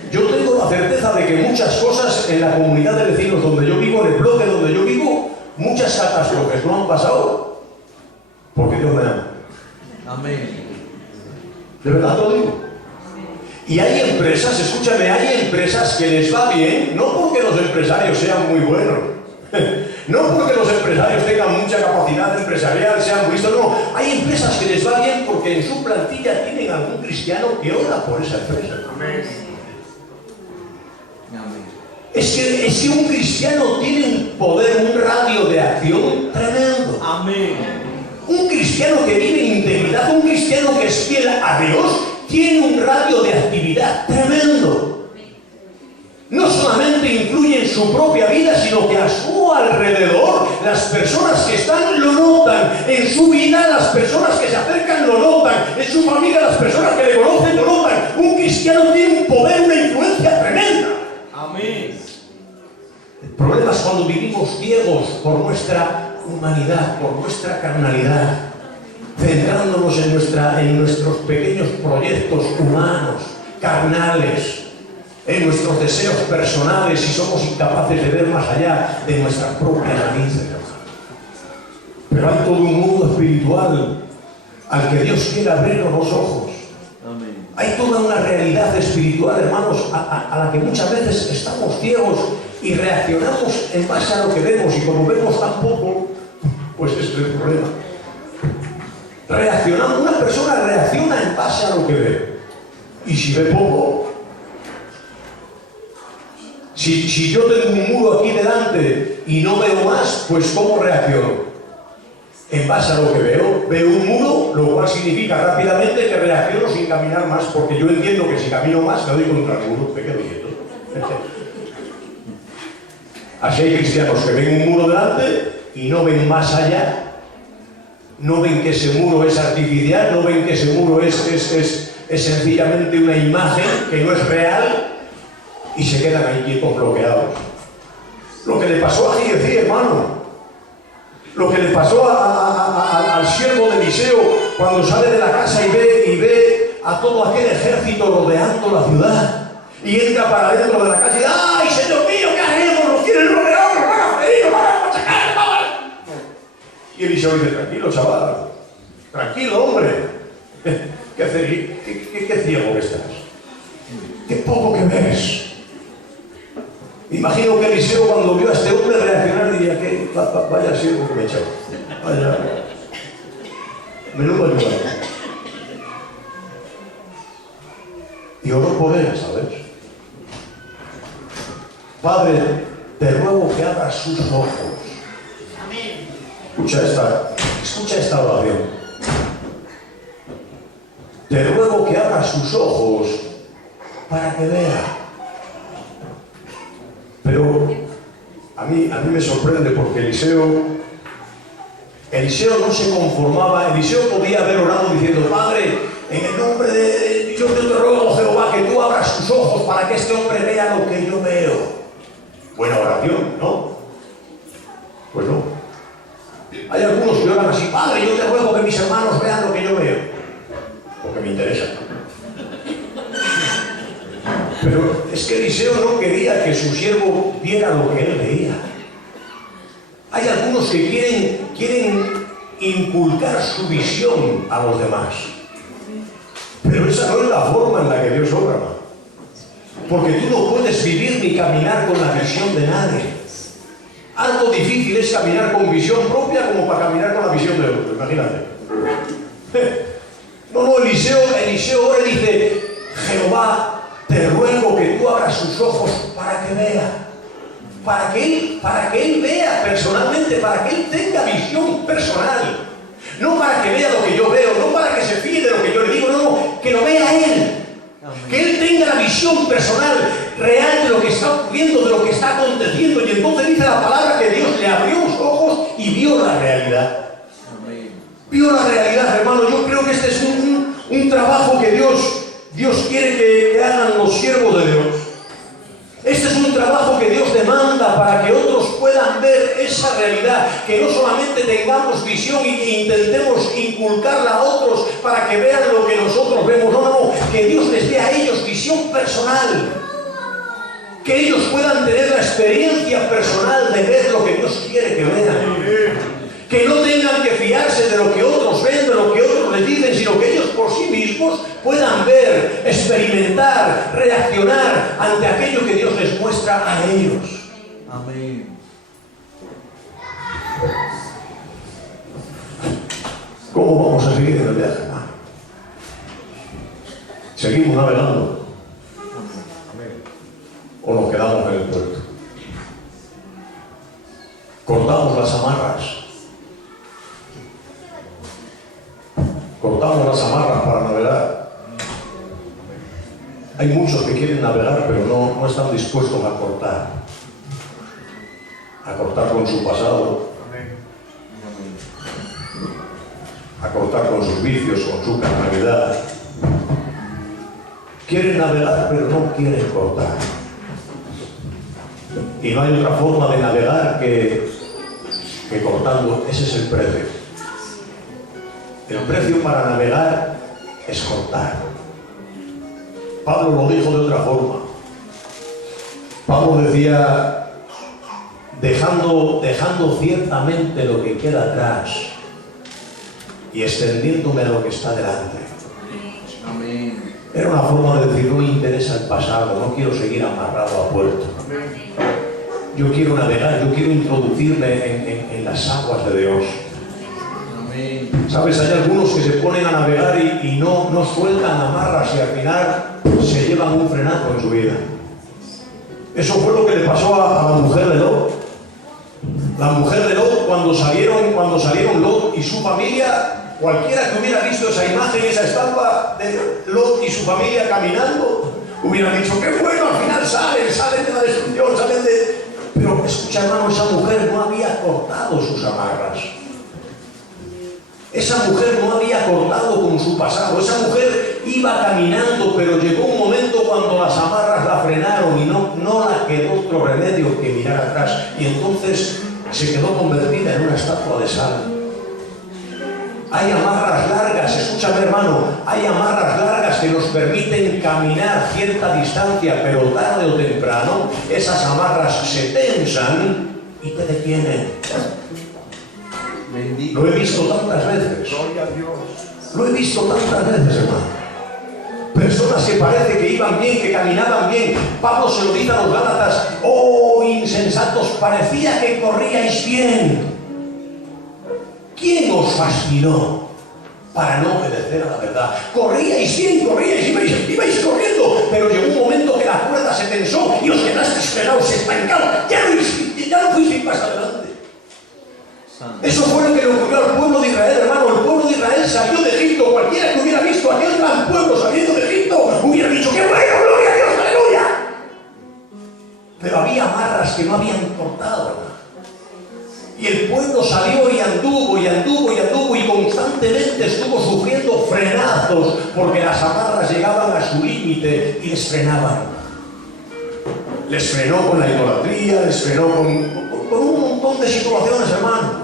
Yo tengo la certeza de que muchas cosas en la comunidad de vecinos donde yo vivo, en el bloque donde yo vivo, muchas catástrofes no han pasado porque Dios me ama. Amén. De verdad te lo digo. Y hay empresas, escúchame, hay empresas que les va bien, no porque los empresarios sean muy buenos, no porque los empresarios tengan mucha capacidad empresarial, sean vistos, no. Hay empresas que les va bien porque en su plantilla tienen algún cristiano que ora por esa empresa. Amén. Es que un cristiano tiene un poder, un radio de acción tremendo. Amén. Un cristiano que vive en integridad, un cristiano que es fiel a Dios, tiene un radio de actividad tremendo. No solamente influye en su propia vida, sino que a su alrededor las personas que están lo notan. En su vida las personas que se acercan lo notan. En su familia las personas que le conocen lo notan. Un cristiano tiene un poder, una influencia tremenda. Amén. El problema es cuando vivimos ciegos por nuestra humanidad, por nuestra carnalidad, centrándonos en nuestros pequeños proyectos humanos, carnales, en nuestros deseos personales, y somos incapaces de ver más allá de nuestra propia nariz. Pero hay todo un mundo espiritual al que Dios quiere abrirnos los ojos. Amén. Hay toda una realidad espiritual, hermanos, a la que muchas veces estamos ciegos y reaccionamos en base a lo que vemos, y como vemos tan poco, pues ese es el problema. Una persona reacciona en base a lo que ve, y si ve poco, si yo tengo un muro aquí delante y no veo más, pues ¿cómo reacciono? En base a lo que veo un muro, lo cual significa rápidamente que reacciono sin caminar más, porque yo entiendo que si camino más me doy contra el muro, me quedo quieto. Así hay cristianos que ven un muro delante y no ven más allá, no ven que ese muro es artificial, no ven que ese muro es sencillamente una imagen que no es real, y se quedan ahí quietos, bloqueados. Lo que le pasó a Gideón, hermano, lo que le pasó al siervo de Eliseo cuando sale de la casa y ve a todo aquel ejército rodeando la ciudad, y entra para dentro de la casa y dice: ¡ay, Señor mío, qué haremos! ¡Nos tienen rodeados, nos van a freír, nos van a machacar, chaval! Y Eliseo dice: tranquilo, chaval, tranquilo, hombre. ¿Qué ciego que estás? ¡Qué poco que ves! Imagino que Eliseo, cuando vio a este hombre reaccionar, diría: que vaya siervo que me he echado, vaya menudo ayudado. Y oró por él, ¿sabes? Padre, te ruego que abras sus ojos. Amén. Escucha esta oración. Te ruego que abras sus ojos para que vea. Pero a mí me sorprende, porque Eliseo no se conformaba. Eliseo podía haber orado diciendo: Padre, en el nombre de Dios te ruego, Jehová, que tú abras sus ojos para que este hombre vea Pero es que Eliseo no quería que su siervo viera lo que él veía. Hay algunos que quieren inculcar su visión a los demás. Pero esa no es la forma en la que Dios obra. Porque tú no puedes vivir ni caminar con la visión de nadie. Algo difícil es caminar con visión propia como para caminar con la visión de otro. Imagínate. No, Eliseo ora y dice: Jehová, te ruego que tú abras sus ojos para que vea. Para que él vea personalmente, para que él tenga visión personal. No para que vea lo que yo veo, no para que se fíe de lo que yo le digo, no, que lo vea él. Que él tenga la visión personal, real de lo que está ocurriendo, de lo que está aconteciendo. Y entonces dice la palabra que Dios le abrió los ojos y vio la realidad. Vio la realidad, hermano. Yo creo que este es un trabajo que Dios quiere que hagan los siervos de Dios. Este es un trabajo que Dios demanda para que otros puedan ver esa realidad, que no solamente tengamos visión e intentemos inculcarla a otros para que vean lo que nosotros vemos, no, que Dios les dé a ellos visión personal, que ellos puedan tener la experiencia personal de ver lo que Dios quiere que vean, que no tengan que fiarse de lo que otros ven, de lo que otros les dicen, sino que ellos por sí mismos puedan ver, experimentar, reaccionar ante aquello que Dios les muestra a ellos. Amén. ¿Cómo vamos a seguir en el viaje, hermano? ¿Seguimos navegando? ¿O nos quedamos en el puerto? ¿Cortamos las amarras? Cortamos las amarras para navegar. Hay muchos que quieren navegar, pero no están dispuestos a cortar con su pasado, a cortar con sus vicios, con su carnalidad. Quieren navegar, pero no quieren cortar. Y no hay otra forma de navegar que cortando. Ese es el precio. El precio para navegar es cortar. Pablo lo dijo de otra forma. Pablo decía: dejando ciertamente lo que queda atrás y extendiéndome a lo que está delante. Amén. Era una forma de decir: no me interesa el pasado, no quiero seguir amarrado a puerto. Yo quiero navegar, yo quiero introducirme en las aguas de Dios. ¿Sabes? Hay algunos que se ponen a navegar y no sueltan amarras y al final se llevan un frenazo en su vida. Eso fue lo que le pasó a la mujer de Lot. La mujer de Lot, cuando salieron Lot y su familia, cualquiera que hubiera visto esa imagen, esa estampa de Lot y su familia caminando, hubiera dicho: qué bueno, al final salen de la destrucción, salen de... Pero escucha, hermano, esa mujer no había cortado sus amarras. Esa mujer no había cortado con su pasado. Esa mujer iba caminando, pero llegó un momento cuando las amarras la frenaron y no la quedó otro remedio que mirar atrás. Y entonces se quedó convertida en una estatua de sal. Hay amarras largas, escúchame, hermano, hay amarras largas que nos permiten caminar cierta distancia, pero tarde o temprano esas amarras se tensan y te detienen. Bendito. Lo he visto tantas veces. Lo he visto tantas veces, hermano. Personas que parece que iban bien, que caminaban bien. Pablo se lo dice a los Gálatas: oh insensatos, parecía que corríais bien. ¿Quién os fascinó para no obedecer a la verdad? Corríais bien, ibais corriendo, pero llegó un momento que la cuerda se tensó y os quedasteis frenados, estancados. Ya no fuisteis más adelante. Eso fue lo que le ocurrió al pueblo de Israel, hermano. El pueblo de Israel salió de Egipto. Cualquiera que hubiera visto a aquel gran pueblo saliendo de Egipto hubiera dicho: ¡qué bueno, gloria a Dios, aleluya! Pero había amarras que no habían cortado, hermano. Y el pueblo salió y anduvo y constantemente estuvo sufriendo frenazos porque las amarras llegaban a su límite y les frenaban. Les frenó con la idolatría, les frenó con un montón de situaciones, hermano.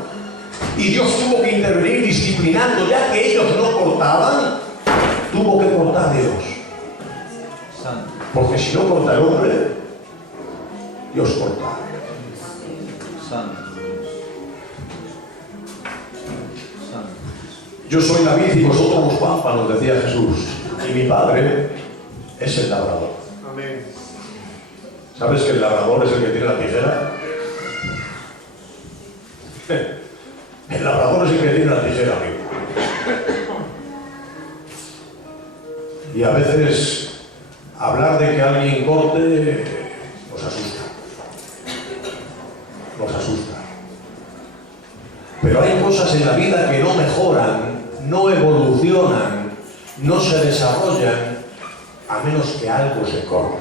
Y Dios tuvo que intervenir disciplinando, ya que ellos no cortaban, tuvo que cortar Dios. Santo. Porque si no corta el hombre, Dios corta. Santo. Santo. Yo soy la vid y vosotros los pámpanos, decía Jesús. Y mi Padre es el labrador. Amén. ¿Sabes que el labrador es el que tiene la tijera? El labrador es el que tiene la tijera, amigo. Y a veces hablar de que alguien corte nos asusta. Nos asusta. Pero hay cosas en la vida que no mejoran, no evolucionan, no se desarrollan, a menos que algo se corte.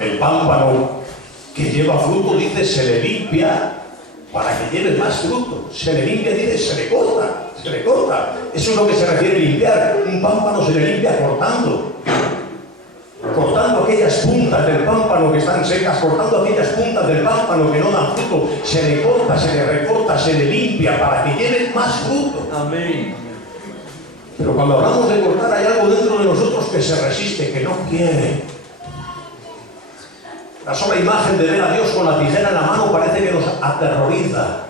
El pámpano que lleva fruto, dice, se le limpia para que lleve más fruto. Se le limpia, dice, se le corta. Se le corta. Eso es lo que se refiere a limpiar. Un pámpano se le limpia cortando. Cortando aquellas puntas del pámpano que están secas, cortando aquellas puntas del pámpano que no dan fruto. Se le corta, se le recorta, se le limpia para que lleve más fruto. Amén. Pero cuando hablamos de cortar, hay algo dentro de nosotros que se resiste, que no quiere. La sola imagen de ver a Dios con la tijera en la mano parece que nos aterroriza.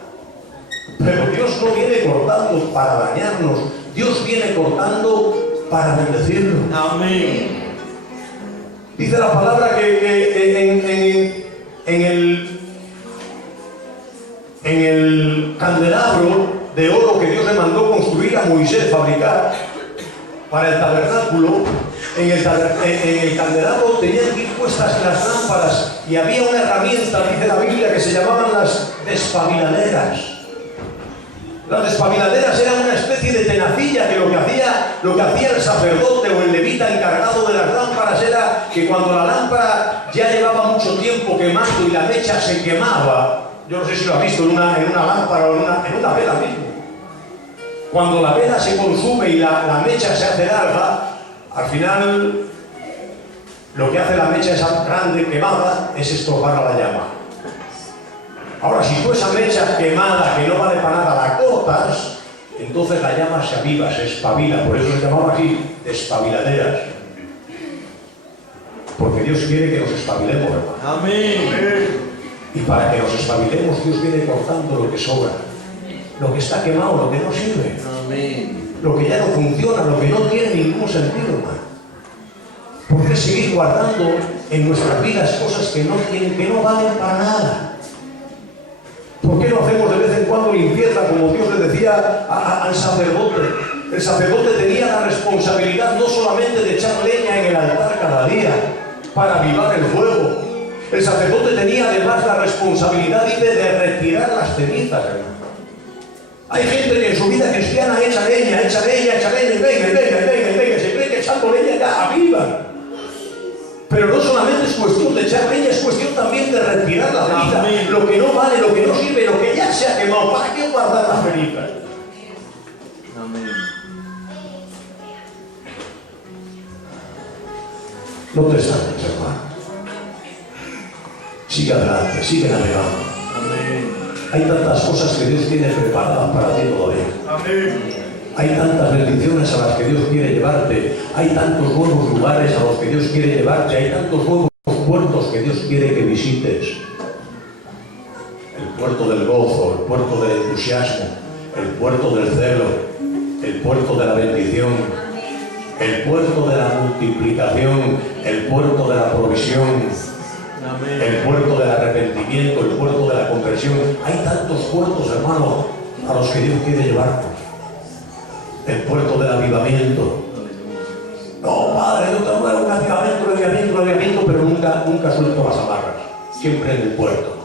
Pero Dios no viene cortando para dañarnos. Dios viene cortando para bendecirnos. Amén. Dice la palabra que en el candelabro de oro que Dios le mandó construir a Moisés, fabricar para el tabernáculo, en el candelabro tenían que ir puestas las lámparas y había una herramienta, dice la Biblia, que se llamaban las despabiladeras. Las despabiladeras eran una especie de tenacilla que lo que hacía el sacerdote o el levita encargado de las lámparas era que cuando la lámpara ya llevaba mucho tiempo quemando y la mecha se quemaba, yo no sé si lo has visto en una lámpara o en una vela mismo. Cuando la vela se consume y la mecha se hace larga, al final lo que hace la mecha esa grande quemada es estropar a la llama. Ahora, si tú esa mecha quemada que no vale para nada la cortas, entonces la llama se aviva, se espabila. Por eso se llamaba así, despabiladeras. Porque Dios quiere que nos espabilemos, hermano. Amén. Y para que nos espabilemos, Dios viene cortando lo que sobra, lo que está quemado, lo que no sirve, Amén. lo que ya no funciona, lo que no tiene ningún sentido, hermano. ¿Por qué seguir guardando en nuestras vidas cosas que no valen para nada? ¿Por qué no hacemos de vez en cuando limpieza, como Dios le decía al sacerdote? El sacerdote tenía la responsabilidad no solamente de echar leña en el altar cada día para avivar el fuego. El sacerdote tenía además la responsabilidad, dice, de retirar las cenizas, hermano. Hay gente que en su vida cristiana echa leña, y venga, se cree que echando leña ya avivan. Pero no solamente es cuestión de echar leña, es cuestión también de retirar la ceniza. Amén. Lo que no vale, lo que no sirve, lo que ya se ha quemado. ¿Para qué guardar la ceniza? Amén. No te desanimes, hermano. Sigue adelante, sigue navegando. Amén. Hay tantas cosas que Dios tiene preparadas para ti todavía. Amén. Hay tantas bendiciones a las que Dios quiere llevarte. Hay tantos nuevos lugares a los que Dios quiere llevarte. Hay tantos nuevos puertos que Dios quiere que visites. El puerto del gozo, el puerto del entusiasmo, el puerto del celo, el puerto de la bendición, el puerto de la multiplicación, el puerto de la provisión, Amén. el puerto del arrepentimiento, el puerto de la conversión. Hay tantos puertos, hermano, a los que Dios quiere llevarnos. El puerto del avivamiento. No, Padre, yo tengo un avivamiento, pero nunca suelto las amarras. Siempre en el puerto.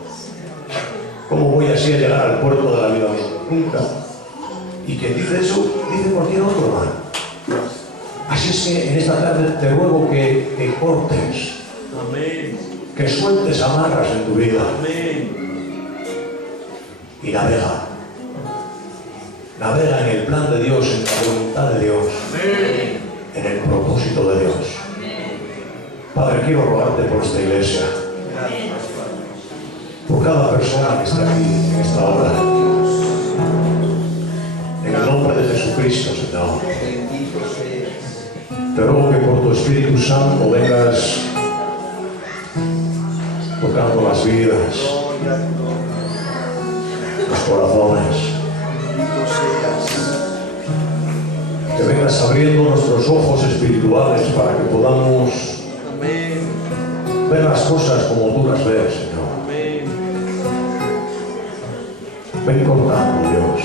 ¿Cómo voy así a llegar al puerto del avivamiento? Nunca. Y quien dice eso, dice cualquier otro, hermano. Así es que en esta tarde te ruego que cortes, Amén. que sueltes amarras en tu vida Amén. y navega. Navega en el plan de Dios, en la voluntad de Dios, en el propósito de Dios. Padre, quiero rogarte por esta iglesia, por cada persona que está aquí en esta hora. En el nombre de Jesucristo, Señor. Bendito seas. Te ruego que por tu Espíritu Santo vengas tocando las vidas, los corazones. Que vengas abriendo nuestros ojos espirituales para que podamos ver las cosas como tú las ves, Señor. Ven cortando, Dios.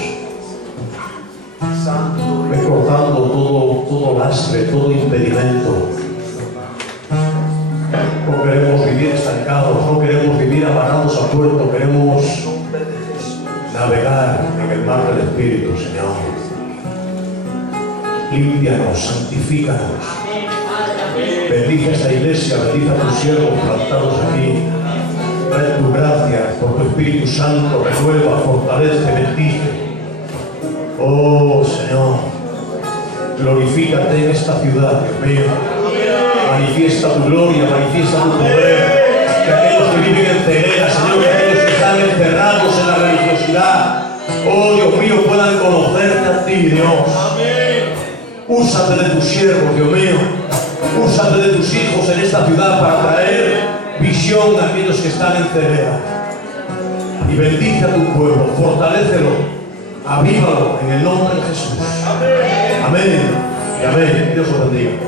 Ven cortando todo lastre, todo impedimento. No queremos vivir estancados, no queremos vivir amarrados a puerto, queremos navegar en el mar del Espíritu, Señor. Límpianos, santifícanos. Bendice esta iglesia, bendice a tus siervos plantados aquí. Trae tu gracia por tu Espíritu Santo, renueva, fortalece, bendice. Oh Señor, glorifícate en esta ciudad, Dios mío. Manifiesta tu gloria, manifiesta tu poder. Que aquellos que viven en ceguera, Señor, que aquellos que están encerrados en la religiosidad, oh Dios mío, puedan conocerte a ti, Dios. Úsate de tus siervos, Dios mío. Úsate de tus hijos en esta ciudad para traer visión a aquellos que están en ceguera. Y bendice a tu pueblo, fortalécelo, avívalo en el nombre de Jesús. Amén y amén. Dios os bendiga.